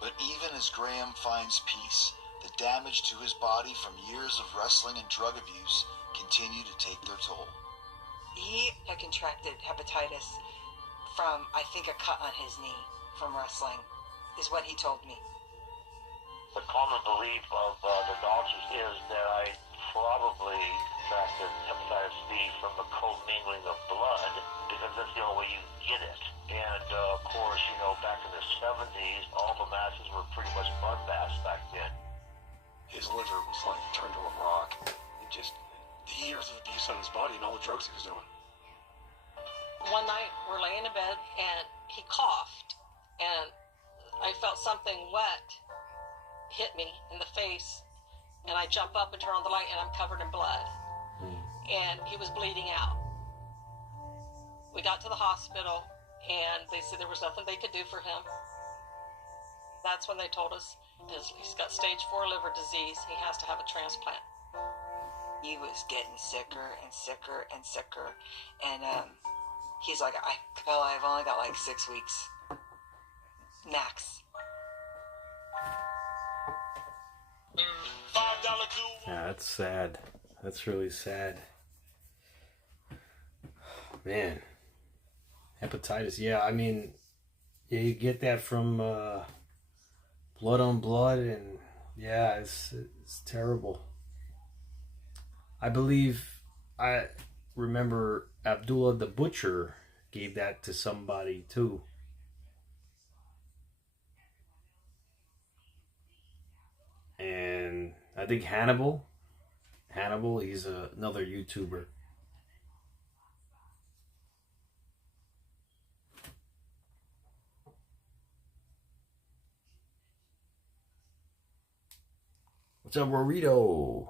But even as Graham finds peace, the damage to his body from years of wrestling and drug abuse continue to take their toll. He had contracted hepatitis from, I think, a cut on his knee from wrestling, is what he told me. The common belief of the doctors is that I probably contracted hepatitis B from the commingling of blood, because that's the only way you get it. And of course, you know, back in the 70s, all the matches were pretty much blood baths back then. His liver was like turned to a rock. It just, the years of abuse on his body and all the drugs he was doing. One night, we're laying in bed, and he coughed, and I felt something wet hit me in the face, and I jump up and turn on the light, and I'm covered in blood. And he was bleeding out. We got to the hospital, and they said there was nothing they could do for him. That's when they told us he's got stage 4 liver disease. He has to have a transplant. He was getting sicker and sicker and sicker, and he's like, I've only got like 6 weeks max. Yeah, that's sad. That's really sad. Man. Hepatitis, yeah, I mean, yeah, you get that from blood on blood, and yeah, it's terrible. I believe, I remember Abdullah the Butcher gave that to somebody too. And I think Hannibal, he's another YouTuber. What's up, Rorito?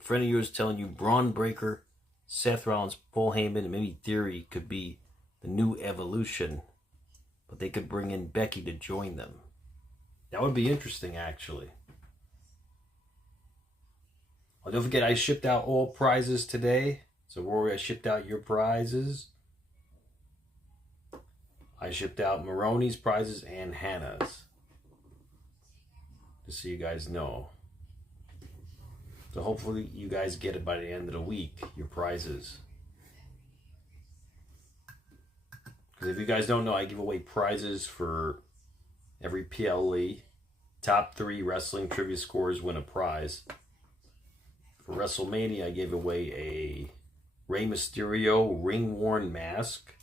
A friend of yours telling you Braun Breaker, Seth Rollins, Paul Heyman, and maybe Theory could be the new Evolution, but they could bring in Becky to join them. That would be interesting, actually. Oh, don't forget, I shipped out all prizes today. So, Rory, I shipped out your prizes. I shipped out Maroney's prizes and Hannah's. Just so you guys know. So hopefully you guys get it by the end of the week, your prizes. Because if you guys don't know, I give away prizes for every PLE. Top 3 wrestling trivia scores win a prize. For WrestleMania, I gave away a Rey Mysterio ring-worn mask.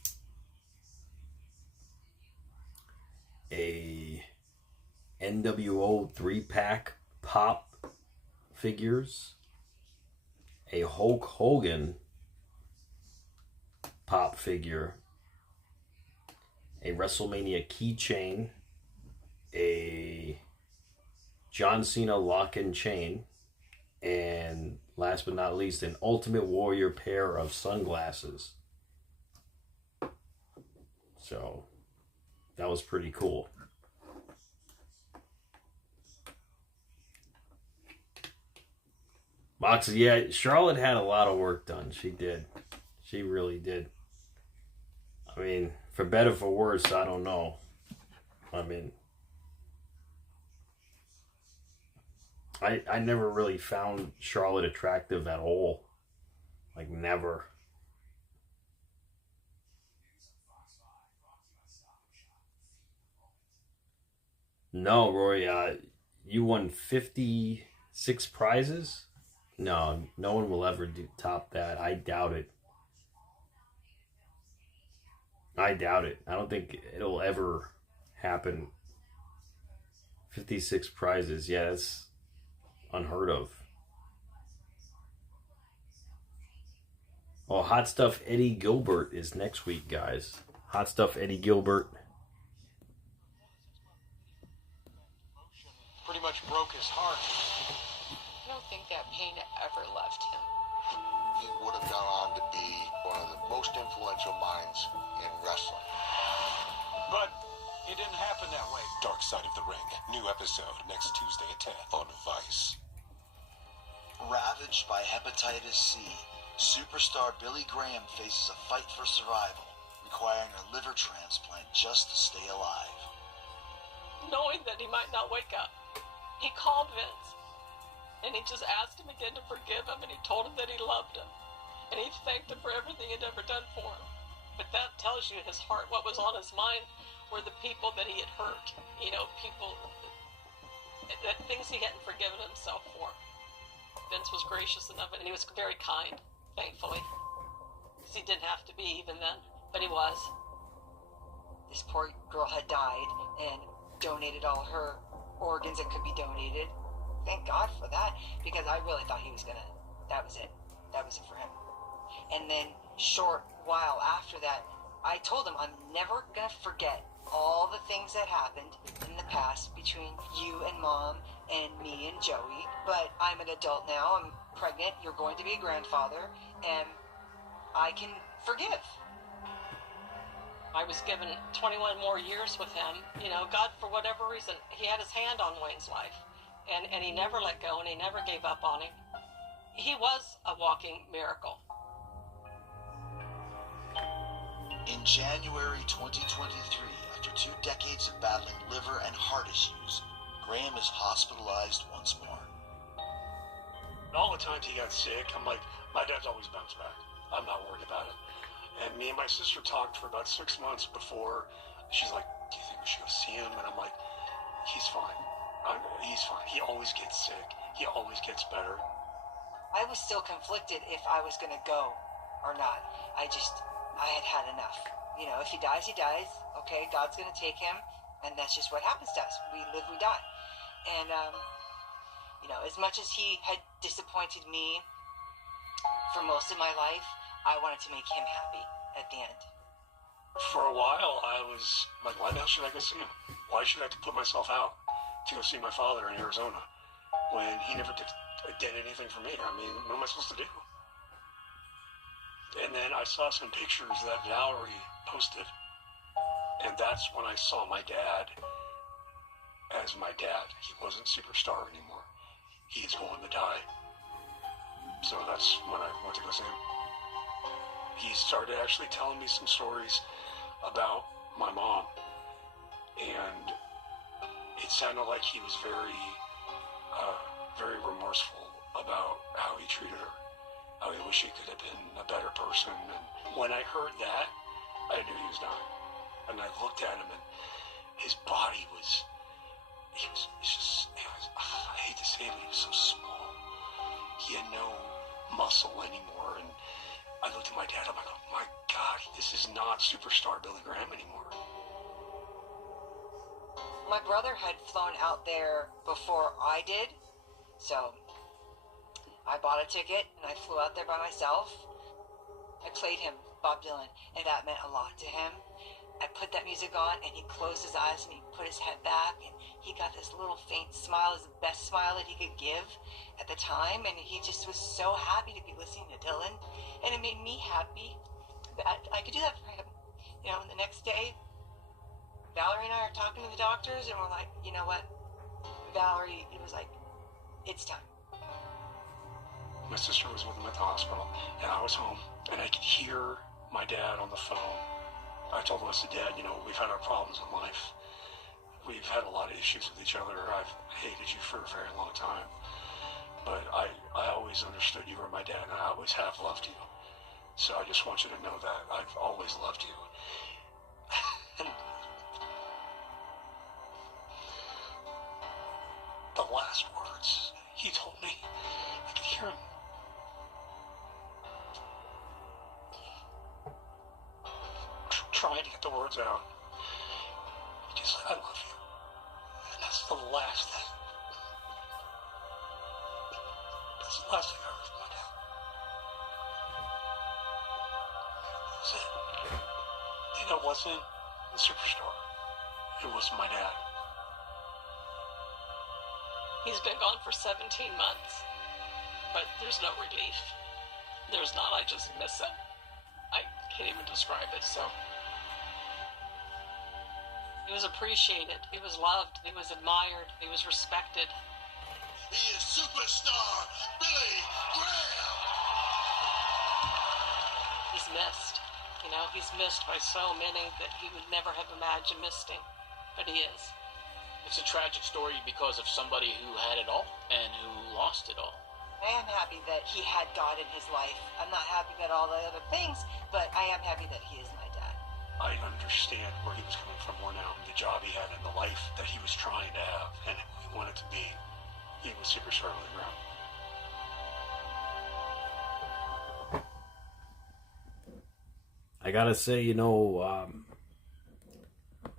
A NWO 3-pack pop figures, a Hulk Hogan pop figure, a WrestleMania keychain, a John Cena lock and chain, and last but not least, an Ultimate Warrior pair of sunglasses. So that was pretty cool. Moxie, yeah, Charlotte had a lot of work done. She did. She really did. I mean, for better or for worse, I don't know. I mean, I never really found Charlotte attractive at all. Like, never. No, Roy, you won 56 prizes? No, no one will ever top that. I doubt it. I doubt it. I don't think it'll ever happen. 56 prizes. Yeah, that's unheard of. Oh, Hot Stuff Eddie Gilbert is next week, guys. Hot Stuff Eddie Gilbert. Pretty much broke his heart. I don't think that pain ever left him. He would have gone on to be one of the most influential minds in wrestling. But it didn't happen that way. Dark Side of the Ring. New episode next Tuesday at 10 on Vice. Ravaged by hepatitis C, superstar Billy Graham faces a fight for survival, requiring a liver transplant just to stay alive. Knowing that he might not wake up, he called Vince, and he just asked him again to forgive him, and he told him that he loved him, and he thanked him for everything he'd ever done for him. But that tells you his heart, what was on his mind were the people that he had hurt, you know, people, that things he hadn't forgiven himself for. Vince was gracious enough, and he was very kind, thankfully, because he didn't have to be even then, but he was. This poor girl had died and donated all her organs that could be donated. Thank God for that, because I really thought he was gonna, that was it for him. And then short while after that, I told him I'm never gonna forget all the things that happened in the past between you and Mom and me and Joey, but I'm an adult now, I'm pregnant, you're going to be a grandfather, and I can forgive. I was given 21 more years with him. You know, God, for whatever reason, he had his hand on Wayne's life, and he never let go, and he never gave up on him. He was a walking miracle. In January 2023, after 2 decades of battling liver and heart issues, Graham is hospitalized once more. All the times he got sick, I'm like, my dad's always bounced back. I'm not worried about it. And me and my sister talked for about 6 months before. She's like, do you think we should go see him? And I'm like, he's fine. He's fine. He always gets sick. He always gets better. I was still conflicted if I was going to go or not. I had had enough. You know, if he dies, he dies. Okay, God's going to take him, and that's just what happens to us. We live, we die. And, you know, as much as he had disappointed me for most of my life, I wanted to make him happy at the end. For a while, I was like, why the hell should I go see him? Why should I have to put myself out to go see my father in Arizona when he never did anything for me? I mean, what am I supposed to do? And then I saw some pictures that Valerie posted, and that's when I saw my dad as my dad. He wasn't Superstar anymore. He's going to die. So that's when I went to go see him. He started actually telling me some stories about my mom, and it sounded like he was very remorseful about how he treated her, how he wished he could have been a better person. And when I heard that, I knew he was dying. And I looked at him, and his body was, I hate to say it, but he was so small. He had no muscle anymore, and I looked at my dad, I'm like, oh my God, this is not Superstar Billy Graham anymore. My brother had flown out there before I did, so I bought a ticket and I flew out there by myself. I played him, Bob Dylan, and that meant a lot to him. I put that music on and he closed his eyes and he put his head back and he got this little faint smile. It was the best smile that he could give at the time, and he just was so happy to be listening to Dylan, and it made me happy that I could do that for him. You know, and the next day, Valerie and I are talking to the doctors, and we're like, you know what, Valerie, it was like, it's time. My sister was with him at the hospital, and I was home, and I could hear my dad on the phone. I told him, I said, Dad, you know, we've had our problems in life. We've had a lot of issues with each other. I've hated you for a very long time. But I always understood you were my dad, and I always have loved you. So I just want you to know that I've always loved you. And the last words he told me, I could hear him. Trying to get the words out. He just said, I love you. And that's the last thing. That's the last thing I heard from my dad. That's it. And It wasn't the superstar. It was my dad. He's been gone for 17 months, but there's no relief. There's not. I just miss him. I can't even describe it, so. He was appreciated. He was loved. He was admired. He was respected. He is superstar Billy Graham. He's missed. You know, he's missed by so many that he would never have imagined missing, but he is. It's a tragic story because of somebody who had it all and who lost it all. I am happy that he had God in his life. I'm not happy about all the other things, but I am happy that he is my dad. I understand where he was coming from more now, the job he had and the life that he was trying to have and who he wanted to be. He was superstar Billy Graham. I gotta say, you know,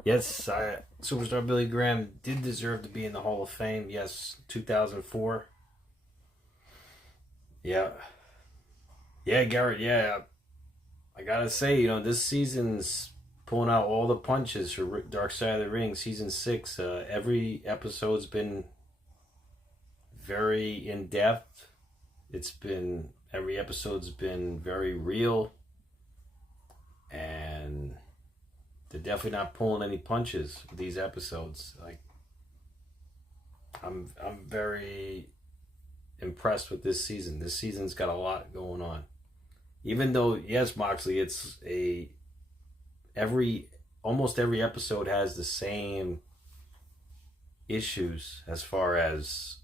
yes, Superstar Billy Graham did deserve to be in the Hall of Fame. Yes, 2004. Yeah. Yeah, Garrett, yeah. I gotta say, you know, this season's pulling out all the punches for Dark Side of the Ring, Season 6. Every episode's been very in-depth. Every episode's been very real. And they're definitely not pulling any punches with these episodes. Like, I'm very impressed with this season. This season's got a lot going on. Even though, yes, Moxley, it's almost every episode has the same issues as far as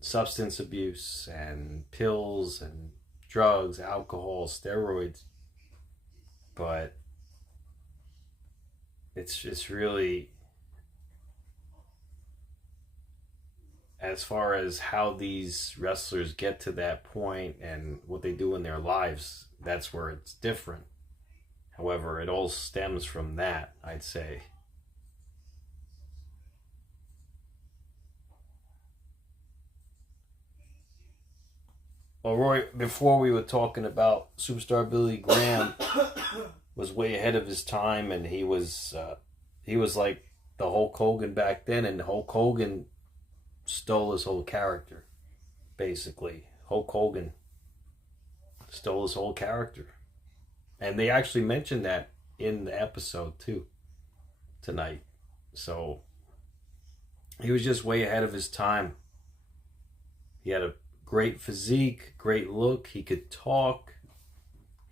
substance abuse and pills and drugs, alcohol, steroids. But it's really, as far as how these wrestlers get to that point and what they do in their lives, that's where it's different. However, it all stems from that, I'd say. Well, Roy, before we were talking about Superstar Billy Graham was way ahead of his time, and he was like the Hulk Hogan back then, and Hulk Hogan stole his whole character, basically. Hulk Hogan stole his whole character. And they actually mentioned that in the episode, too, tonight. So, he was just way ahead of his time. He had a great physique, great look. He could talk.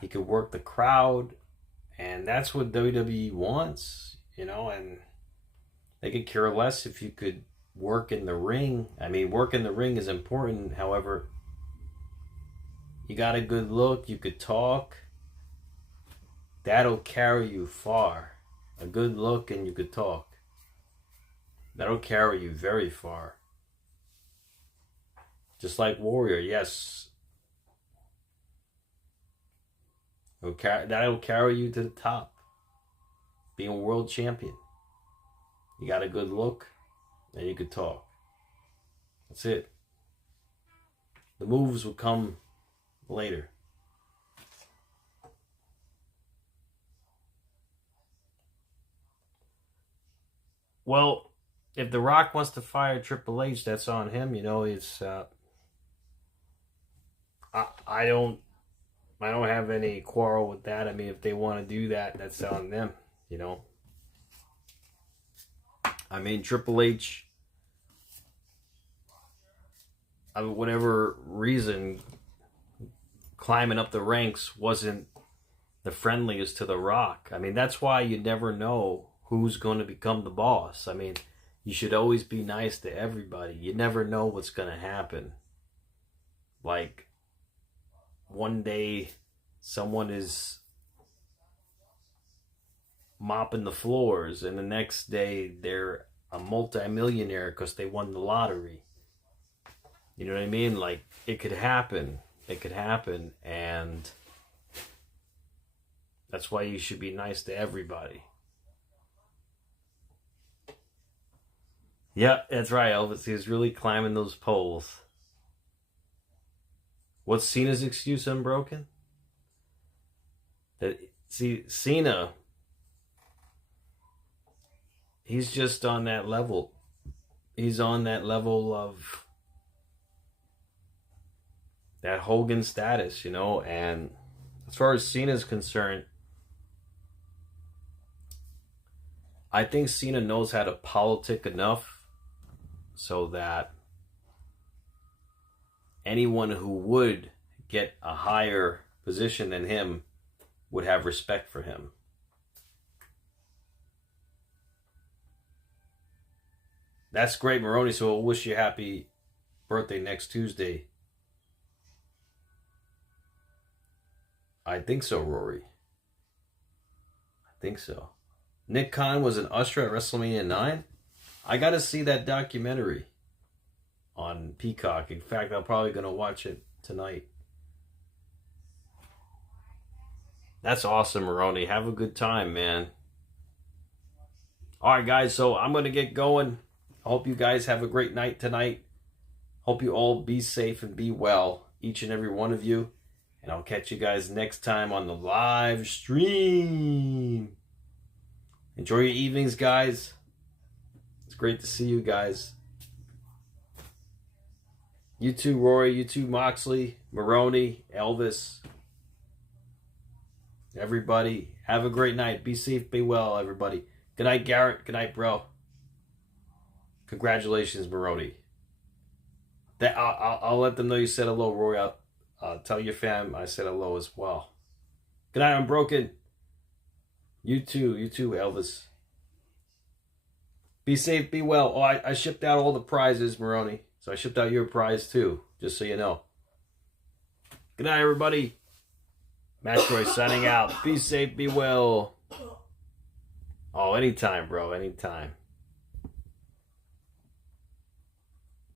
He could work the crowd. And that's what WWE wants, you know. And they could care less if you could work in the ring. I mean, work in the ring is important. However, you got a good look. You could talk. That'll carry you far. A good look and you could talk. That'll carry you very far. Just like Warrior, yes. That'll carry you to the top. Being a world champion. You got a good look and you could talk. That's it. The moves will come later. Well, if The Rock wants to fire Triple H, that's on him. You know, it's I don't have any quarrel with that. I mean, if they want to do that, that's on them, you know. I mean, Triple H, I mean, whatever reason, climbing up the ranks wasn't the friendliest to The Rock. I mean, that's why you never know who's going to become the boss. I mean, you should always be nice to everybody. You never know what's going to happen. Like, one day, someone is mopping the floors, and the next day, they're a multi-millionaire because they won the lottery. You know what I mean? Like, it could happen. It could happen, and that's why you should be nice to everybody. Yeah, that's right, Elvis. He was really climbing those poles. What's Cena's excuse, Unbroken? See, Cena he's just on that level. He's on that level of that Hogan status, you know. And as far as Cena's concerned, I think Cena knows how to politic enough so that anyone who would get a higher position than him would have respect for him. That's great, Maroni. So we'll wish you happy birthday next Tuesday. I think so, Rory. I think so. Nick Khan was an usher at WrestleMania 9. I got to see that documentary on Peacock. In fact, I'm probably going to watch it tonight. That's awesome, Maroni. Have a good time, man. All right, guys. So I'm going to get going. I hope you guys have a great night tonight. Hope you all be safe and be well, each and every one of you. And I'll catch you guys next time on the live stream. Enjoy your evenings, guys. It's great to see you guys. You too, Rory. You too, Moxley, Maroni, Elvis. Everybody, have a great night. Be safe, be well, everybody. Good night, Garrett. Good night, bro. Congratulations, Maroni. I'll let them know you said hello, Rory. I'll tell your fam I said hello as well. Good night, Unbroken. You too, Elvis. Be safe, be well. Oh, I shipped out all the prizes, Maroni. So I shipped out your prize too, just so you know. Good night, everybody. MATTROISE signing out. Be safe, be well. Oh, anytime, bro. Anytime.